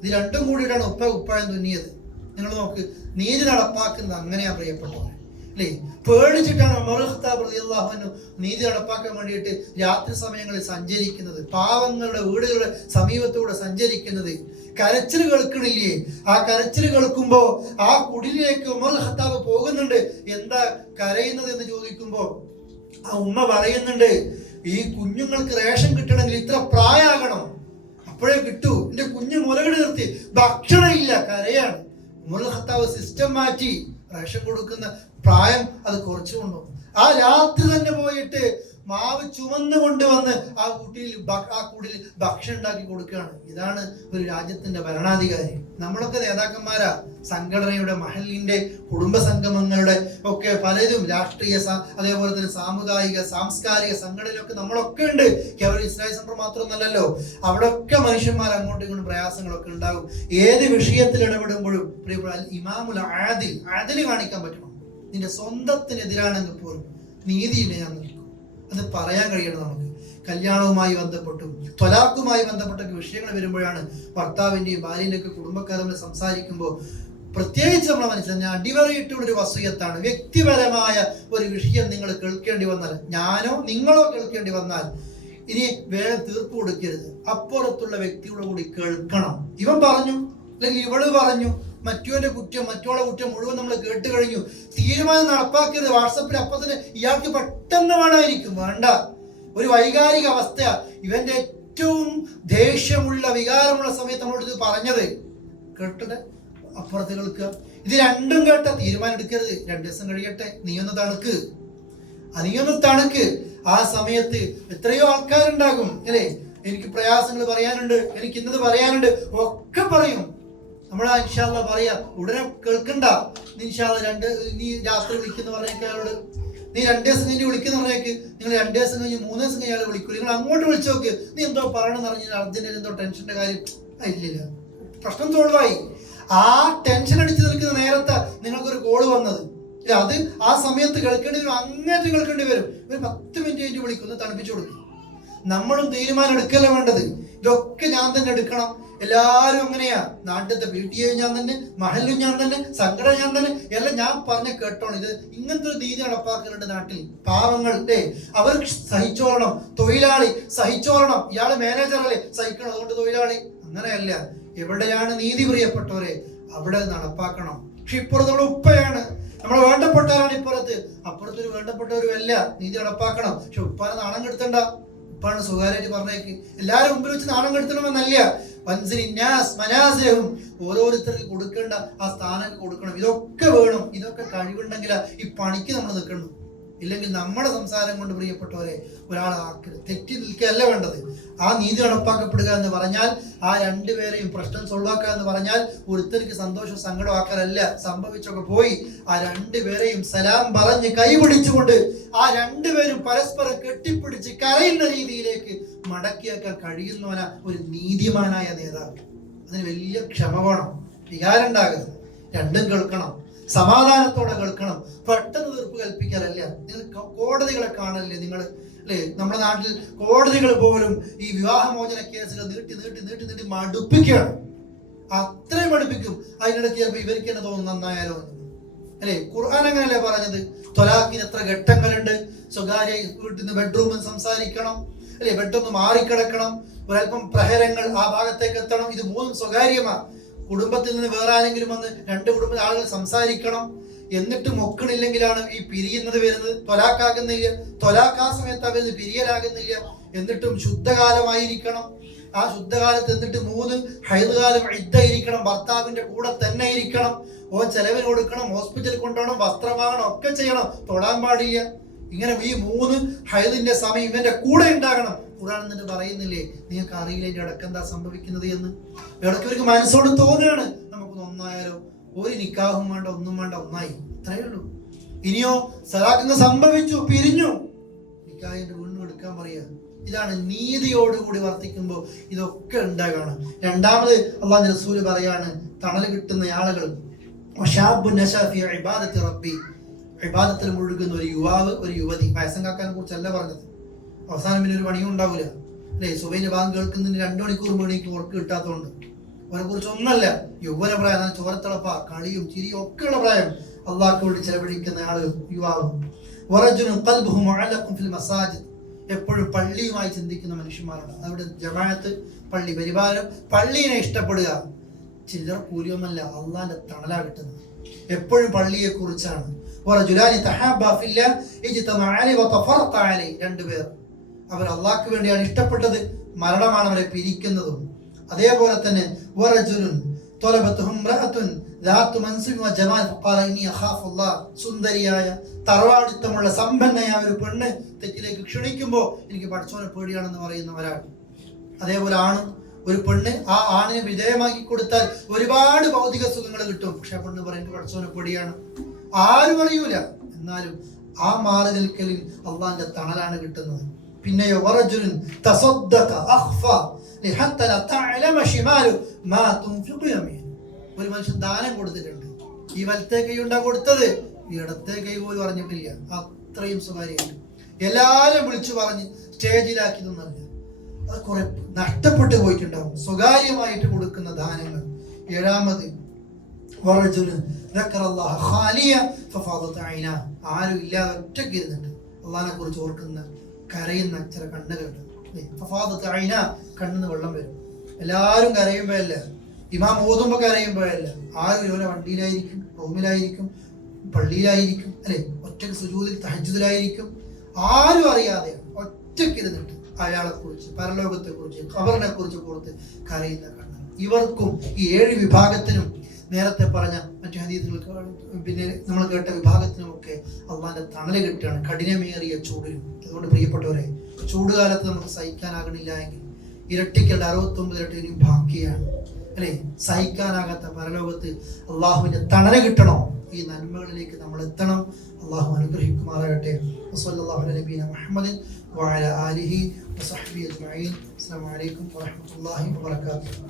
ഇത് രണ്ടും കൂടിയിട്ടാണ് ഉപ്പ ഉപ്പായം തുന്നിയത്. നിങ്ങൾ നോക്ക്, നീതി നടപ്പാക്കുന്നത് അങ്ങനെയാ പ്രിയപ്പെട്ടവർ അല്ലേ? പേടിച്ചിട്ടാണ് ഉമർ ഖത്താബ് റളിയല്ലാഹു അൻഹു നീതി നടപ്പാക്കാൻ വേണ്ടിയിട്ട് രാത്രി സമയങ്ങളിൽ സഞ്ചരിക്കുന്നത്, പാവങ്ങളുടെ വീടുകളുടെ സമീപത്തൂടെ സഞ്ചരിക്കുന്നത്. കരച്ചിൽ കേൾക്കണില്ലേ? ആ കരച്ചിൽ കേൾക്കുമ്പോ ആ കുടിലേക്ക് ഉമർ ഖത്താബ് പോകുന്നുണ്ട്. എന്താ കരയുന്നത് എന്ന് ചോദിക്കുമ്പോ ആ ഉമ്മ പറയുന്നുണ്ട്, ഈ കുഞ്ഞുങ്ങൾക്ക് റേഷൻ കിട്ടണമെങ്കിൽ ഇത്ര പ്രായമാകണം, അപ്പോഴേ കിട്ടൂ, എന്റെ കുഞ്ഞു മുലകടി നിർത്തി, ഭക്ഷണം ഇല്ല, കരയാണ്. ഉമർ ഖത്താബ് സിസ്റ്റം മാറ്റി, റേഷൻ കൊടുക്കുന്ന പ്രായം അത് കുറച്ചു കൊണ്ടു. ആ രാത്രി തന്നെ പോയിട്ട് മാവ് ചുമന്ന് കൊണ്ടുവന്ന് ആ കുടിയിൽ ഭക്ഷണം ഉണ്ടാക്കി കൊടുക്കുകയാണ്. ഇതാണ് ഒരു രാജ്യത്തിന്റെ ഭരണാധികാരി. നമ്മളൊക്കെ നേതാക്കന്മാരാ, സംഘടനയുടെ, മഹലിന്റെ, കുടുംബ സംഗമങ്ങളുടെ ഒക്കെ പലരും, രാഷ്ട്രീയ അതേപോലെ തന്നെ സാമുദായിക സാംസ്കാരിക സംഘടനയൊക്കെ നമ്മളൊക്കെ ഉണ്ട്. കേവലം ഇസ്ലാമിക് സെന്റർ മാത്രമൊന്നല്ലല്ലോ, അവിടെയൊക്കെ മനുഷ്യന്മാർ അങ്ങോട്ടും ഇങ്ങോട്ടും പ്രയാസങ്ങളൊക്കെ ഉണ്ടാകും. ഏത് വിഷയത്തിൽ ഇടപെടുമ്പോഴും ഇമാമുൽ ആദിൽ കാണിക്കാൻ പറ്റണം. നിന്റെ സ്വന്തത്തിനെതിരാണെങ്കിൽ പോലും നീതിയില്ല ഞാൻ നിൽക്കും, അത് പറയാൻ കഴിയണം നമുക്ക്. കല്യാണവുമായി ബന്ധപ്പെട്ടും ത്വലാഖുമായി ബന്ധപ്പെട്ട വിഷയങ്ങൾ വരുമ്പോഴാണ് ഭർത്താവിന്റെയും ഭാര്യന്റെയും ഒക്കെ കുടുംബക്കാർ തമ്മിൽ സംസാരിക്കുമ്പോൾ പ്രത്യേകിച്ച് നമ്മളെ മനസ്സിലാക്കി അടിവരയിട്ടുള്ള ഒരു വസൂയത്താണ്. വ്യക്തിപരമായ ഒരു വിഷയം നിങ്ങൾ കേൾക്കേണ്ടി വന്നാൽ, ഞാനോ നിങ്ങളോ കേൾക്കേണ്ടി വന്നാൽ, ഇനി വേഗം തീർപ്പ് കൊടുക്കരുത്, അപ്പുറത്തുള്ള വ്യക്തിയോട് കൂടി കേൾക്കണം. ഇവൻ പറഞ്ഞു അല്ലെങ്കിൽ ഇവള് പറഞ്ഞു, മറ്റോന്റെ കുറ്റം മറ്റോളെ കുറ്റം മുഴുവൻ നമ്മൾ കേട്ട് കഴിഞ്ഞു, തീരുമാനം നടപ്പാക്കരുത്. വാട്സപ്പിൽ അപ്പൊ തന്നെ ഇയാൾക്ക് പെട്ടെന്ന് വേണമായിരിക്കും, വേണ്ട. ഒരു വൈകാരിക അവസ്ഥ, ഇവന്റെ ഏറ്റവും ദേഷ്യമുള്ള വികാരമുള്ള സമയത്ത് നമ്മളോട് ഇത് പറഞ്ഞത് കേട്ടത് അപ്പുറത്ത് കേൾക്കുക. ഇത് രണ്ടും കേട്ട തീരുമാനം എടുക്കരുത്. 2 ദിവസം കഴിയട്ടെ, നീയൊന്ന് തണുക്ക്. ആ സമയത്ത് എത്രയോ ആൾക്കാരുണ്ടാകും അല്ലേ, എനിക്ക് പ്രയാസങ്ങൾ പറയാനുണ്ട്, എനിക്ക് ഇന്നത് പറയാനുണ്ട്, ഒക്കെ പറയും. നമ്മൾ ഇൻഷാ അല്ലാഹ് പറയാ, ഉടനെ കേൾക്കണ്ട. നീ രാത്രി വിളിക്കുന്ന പറഞ്ഞേക്കാളോട്, നീ 2 ദിവസം കഴിഞ്ഞ് വിളിക്കുന്ന പറഞ്ഞേക്ക്. നിങ്ങൾ 2 ദിവസം കഴിഞ്ഞ് 3 ദിവസം കഴിഞ്ഞ് അയാൾ വിളിക്കൂ. നിങ്ങൾ അങ്ങോട്ട് വിളിച്ചു നോക്ക്, നീ എന്തോ പറയണമെന്ന് പറഞ്ഞാൽ അർജന്റീന എന്തോ ടെൻഷന്റെ കാര്യം ഇല്ലില്ല, പ്രശ്നം സോൾവായി. ആ ടെൻഷൻ അടിച്ചു നിൽക്കുന്ന നേരത്തെ നിങ്ങൾക്കൊരു കോള് വന്നത്, അത് ആ സമയത്ത് കേൾക്കേണ്ടി വരും, അങ്ങേറ്റം കേൾക്കേണ്ടി വരും. ഒരു 10 മിനിറ്റ് കഴിഞ്ഞ് വിളിക്കുന്നു, തണുപ്പിച്ചു കൊടുക്കും. നമ്മളും തീരുമാനം എടുക്കല്ല വേണ്ടത്. ഇതൊക്കെ ഞാൻ തന്നെ എടുക്കണം. എല്ലാവരും അങ്ങനെയാ. നാട്ടിലത്തെ PTA ഞാൻ തന്നെ, മഹലും ഞാൻ തന്നെ, സംഘടന ഞാൻ തന്നെ, എല്ലാം ഞാൻ പറഞ്ഞ കേട്ടോണം. ഇത് ഇങ്ങനത്തെ ഒരു രീതി നടപ്പാക്കുന്നുണ്ട് നാട്ടിൽ. പാവങ്ങൾ അവർ സഹിച്ചോളണം, തൊഴിലാളി സഹിച്ചോളണം. ഇയാള് മാനേജർ അല്ലേ, സഹിക്കണം, അതുകൊണ്ട് തൊഴിലാളി. അങ്ങനെയല്ല. എവിടെയാണ് നീതി പ്രിയപ്പെട്ടവരെ, അവിടെ നടപ്പാക്കണം. പക്ഷെ ഇപ്പുറത്ത് നമ്മുടെ ഉപ്പയാണ്, നമ്മളെ വേണ്ടപ്പെട്ടവരാണ് ഇപ്പുറത്ത്, അപ്പുറത്തൊരു വേണ്ടപ്പെട്ടവരുമല്ല. നീതി നടപ്പാക്കണം. പക്ഷെ ഉപ്പാനെ നാണം കെടുത്തണ്ട, ഉപ്പാണ് സ്വകാര്യമായിട്ട് പറഞ്ഞേക്ക്. എല്ലാവരും മുമ്പിൽ വെച്ച് നാണം കെടുത്തണമെന്നല്ല. ഓരോരുത്തർക്ക് കൊടുക്കേണ്ട ആ സ്ഥാനം കൊടുക്കണം. ഇതൊക്കെ വേണം. ഇതൊക്കെ കഴിവുണ്ടെങ്കിൽ ഈ പണിക്ക് നമ്മൾ നിൽക്കണം. ഇല്ലെങ്കിൽ നമ്മുടെ സംസാരം കൊണ്ട് പ്രിയപ്പെട്ടവരെ ഒരാളെ തെറ്റി നിൽക്കുകയല്ല വേണ്ടത്. ആ നീതി നടപ്പാക്കപ്പെടുക എന്ന് പറഞ്ഞാൽ ആ രണ്ടുപേരെയും പ്രശ്നം സോൾവാക്കുക എന്ന് പറഞ്ഞാൽ ഒരുത്തർക്ക് സന്തോഷം സങ്കടമാക്കാനല്ല. സംഭവിച്ചൊക്കെ പോയി ആ രണ്ടുപേരെയും സലാം പറഞ്ഞ് കൈപിടിച്ചുകൊണ്ട് ആ രണ്ടുപേരും പരസ്പരം കെട്ടിപ്പിടിച്ച് കരയുന്ന രീതിയിലേക്ക് മടക്കിയാക്കാൻ കഴിയുന്നവന ഒരു നീതിമാനായ നേതാവ്. അതിന് വലിയ ക്ഷമ വേണം, വികാരം ഉണ്ടാകരുത്, രണ്ടും കേൾക്കണം, സമാധാനത്തോടെ കേൾക്കണം. പെട്ടെന്ന് തീർപ്പ് കൽപ്പിക്കാനല്ല. നിങ്ങൾ കോടതികളെ കാണല്ലേ നിങ്ങൾ, അല്ലേ? നമ്മുടെ നാട്ടിൽ കോടതികൾ പോലും ഈ വിവാഹമോചന കേസുകൾ നീട്ടി നീട്ടി നീട്ടി നീട്ടി മടുപ്പിക്കുകയാണ്. അത്രയും മടുപ്പിക്കും. അതിനിടയ്ക്ക് ചിലപ്പോൾ ഇവർക്ക് തന്നെ തോന്നുന്നു നന്നായാലോ എന്ന്, അല്ലേ? ഖുർആൻ അങ്ങനല്ലേ പറഞ്ഞത്? ത്വലാഖിന് എത്ര ഘട്ടങ്ങളുണ്ട്. സ്വകാര്യ വീട്ടിൽ നിന്ന് ബെഡ്റൂമിൽ സംസാരിക്കണം, അല്ലെ? ബെഡൊന്ന് മാറിക്കിടക്കണം, ഒരല്പം പ്രഹരങ്ങൾ ആ ഭാഗത്തേക്ക് എത്തണം. ഇത് മൂന്നും സ്വകാര്യമാണ്. കുടുംബത്തിൽ നിന്ന് വേറെ ആരെങ്കിലും വന്ന് രണ്ട് കുടുംബ ആളുകൾ സംസാരിക്കണം. എന്നിട്ടും ഒക്കണില്ലെങ്കിലാണ് ഈ പിരിയുന്നത് വരുന്നത്. ത്വലാഖാകുന്നില്ല, ത്വലാഖ് ആ സമയത്ത് അവര് പിരിയലാകുന്നില്ല. എന്നിട്ടും ശുദ്ധകാലമായിരിക്കണം. ആ ശുദ്ധകാലത്ത് എന്നിട്ട് 3 ഹൈദ് കാലം ഇരിക്കണം. ഭർത്താവിന്റെ കൂടെ തന്നെ ഇരിക്കണം. ചെലവിന് കൊടുക്കണം, ഹോസ്പിറ്റലിൽ കൊണ്ടുപോകണം, വസ്ത്രം വാങ്ങണം, ഒക്കെ ചെയ്യണം. തൊടാൻ പാടില്ല. ഇങ്ങനെ ഈ 3 ഹൈദിന്റെ സമയം ഇവന്റെ കൂടെ ഉണ്ടാകണം. ഖുർആൻ എന്നിട്ട് പറയുന്നില്ലേ, നിങ്ങൾക്ക് അറിയില്ല ഇതിന്റെ ഇടയ്ക്ക് എന്താ സംഭവിക്കുന്നത് എന്ന്. ഇടയ്ക്ക് ഇവർക്ക് മനസ്സോട് തോന്നുകയാണ്, നമുക്കൊന്ന് ഒന്നായാലോ. ഒരു നിക്കാഹും വേണ്ട, ഒന്നും വേണ്ട, ഒന്നായി, അത്രയേ ഉള്ളൂ. ഇനിയോ സലാഖ് സംഭവിച്ചു, പിരിഞ്ഞു, നിക്കാഹിന്റെ വീണ്ടും എടുക്കാൻ പറയാ. ഇതാണ് നീതിയോടുകൂടി വർത്തിക്കുമ്പോൾ ഇതൊക്കെ ഉണ്ടാകണം. രണ്ടാമത് അള്ളാഹുവിന്റെ റസൂല് പറയാണ്, തണൽ കിട്ടുന്ന ആളുകൾ ഇബാദത്തിൽ മുഴുകുന്ന ഒരു യുവാവ്, ഒരു യുവതി. വയസ്സം കാക്കാനെ കുറിച്ചല്ല പറഞ്ഞത്. അവസാനം പിന്നെ ഒരു പണിയും ഉണ്ടാവില്ല, അല്ലേ? സുബൈന്റെ ഭാഗം കേൾക്കുന്നതിന് 2 മണിക്കൂർ മണിക്ക് ഉറക്ക് കിട്ടാത്തതുകൊണ്ട് അവരെ കുറിച്ച് ഒന്നല്ല. യൗവന പ്രായം, ചോരത്തിളപ്പ, കളിയും ചിരിയും ഒക്കെയുള്ള പ്രായം അള്ളാഹ്ക്ക് വേണ്ടി ചെലവഴിക്കുന്ന ആള് യുവാവ്. എപ്പോഴും പള്ളിയുമായി ചിന്തിക്കുന്ന മനുഷ്യന്മാരാണ്. അവിടെ ജമാഅത്ത്, പള്ളി പരിപാലനം, പള്ളിയെ ഇഷ്ടപ്പെടുക. ചില്ലറ കൂലിയൊന്നല്ല, അള്ളാന്റെ തണലാ കിട്ടുന്നത്. എപ്പോഴും പള്ളിയെ കുറിച്ചാണ്. രണ്ടുപേർ അവർ അള്ളാഹ്ക്ക് വേണ്ടിയാണ് ഇഷ്ടപ്പെട്ടത്, മരണമാണ് അവരെ പിരിക്കുന്നതും. അതേപോലെ തന്നെ സുന്ദരിയായ, തറവാടിത്തമുള്ള, സമ്പന്നയായ ഒരു പെണ്ണ് തെറ്റിലേക്ക് ക്ഷണിക്കുമ്പോൾ എനിക്ക് പടച്ചോനെ പേടിയാണെന്ന് പറയുന്ന ഒരാൾ. അതേപോലെ ആണ് ഒരു പെണ്ണ് ആ ആണിനെ വിധേയമാക്കി കൊടുത്താൽ ഒരുപാട് ഭൗതിക സുഖങ്ങൾ കിട്ടും. പക്ഷെ ആ പെണ്ണ് പറയും പടച്ചോനെ പേടിയാണ്, ആരും അറിയൂല. എന്നാലും ആ മാറി നിൽക്കലിൽ അള്ളാന്റെ തണലാണ് കിട്ടുന്നത്. പിന്നെയോ ഒരു മനുഷ്യൻ ദാനം കൊടുത്തിട്ടുണ്ട്. ഈ വലത്തെ കൈ ഉണ്ടാ കൊടുത്തത്, ഈ ഇടത്തെ കൈ പോലും അറിഞ്ഞിട്ടില്ല. അത്രയും സ്വകാര്യമായിട്ട് എല്ലാരും വിളിച്ചു പറഞ്ഞ് സ്റ്റേജിലാക്കിയതൊന്നല്ല. അത് കുറെ നഷ്ടപ്പെട്ടു പോയിട്ടുണ്ടാവും സ്വകാര്യമായിട്ട് കൊടുക്കുന്ന ദാനങ്ങൾ. ഏഴാമത് ആരും ഇല്ലാതെ ഒറ്റയ്ക്ക് ഇരുന്നിട്ട് അള്ളാഹിനെ കുറിച്ച് ഓർക്കുന്ന, കരയുന്ന ചില കണ്ണുകളുണ്ട്. കണ്ണിന്ന് വെള്ളം വരും. എല്ലാവരും കരയുമ്പോഴല്ല, ഇമാം ഓതുമ്പോ കരയുമ്പോഴല്ല. ആരും ഇതുപോലെ വണ്ടിയിലായിരിക്കും, റൂമിലായിരിക്കും, പള്ളിയിലായിരിക്കും, അല്ലെ? ഒറ്റയ്ക്ക് സുജൂദിൽ തഹജ്ജുദിലായിരിക്കും. ആരും അറിയാതെ ഒറ്റയ്ക്ക് ഇരുന്നിട്ട് അയാളെ കുറിച്ച്, പരലോകത്തെ കുറിച്ച്, ഖബറിനെ കുറിച്ച് ഓർത്ത് കരയുന്ന കണ്ണുകൾ. ഇവർക്കും ഈ 7 വിഭാഗത്തിനും, നേരത്തെ പറഞ്ഞ മറ്റു ഹദീസുകൾക്ക്, പിന്നെ നമ്മൾ കേട്ട വിഭാഗത്തിനുമൊക്കെ അള്ളാന്റെ തണല് കിട്ടുകയാണ് കഠിനമേറിയ ചൂടിലും. അതുകൊണ്ട് പ്രിയപ്പെട്ടവരെ, ചൂടുകാലത്ത് നമുക്ക് സഹിക്കാനാകണില്ല എങ്കിൽ ഇരട്ടിക്കൽ 69 ഇരട്ടി ഇനിയും ബാക്കിയാണ്, അല്ലെ? സഹിക്കാനാകാത്ത പരലോകത്ത് അള്ളാഹുവിന്റെ തണല് കിട്ടണോ? ഈ നന്മകളിലേക്ക് നമ്മൾ എത്തണം. അള്ളാഹു അനുഗ്രഹിക്കുമാറാകട്ടെ. വസല്ലല്ലാഹു അലാ നബിയിന മുഹമ്മദിൻ വഅലാ ആലിഹി വസഹ്ബിഹി അജ്മഈൻ. അസ്സലാമു അലൈക്കും വറഹ്മത്തുള്ളാഹി വബറകാതുഹു.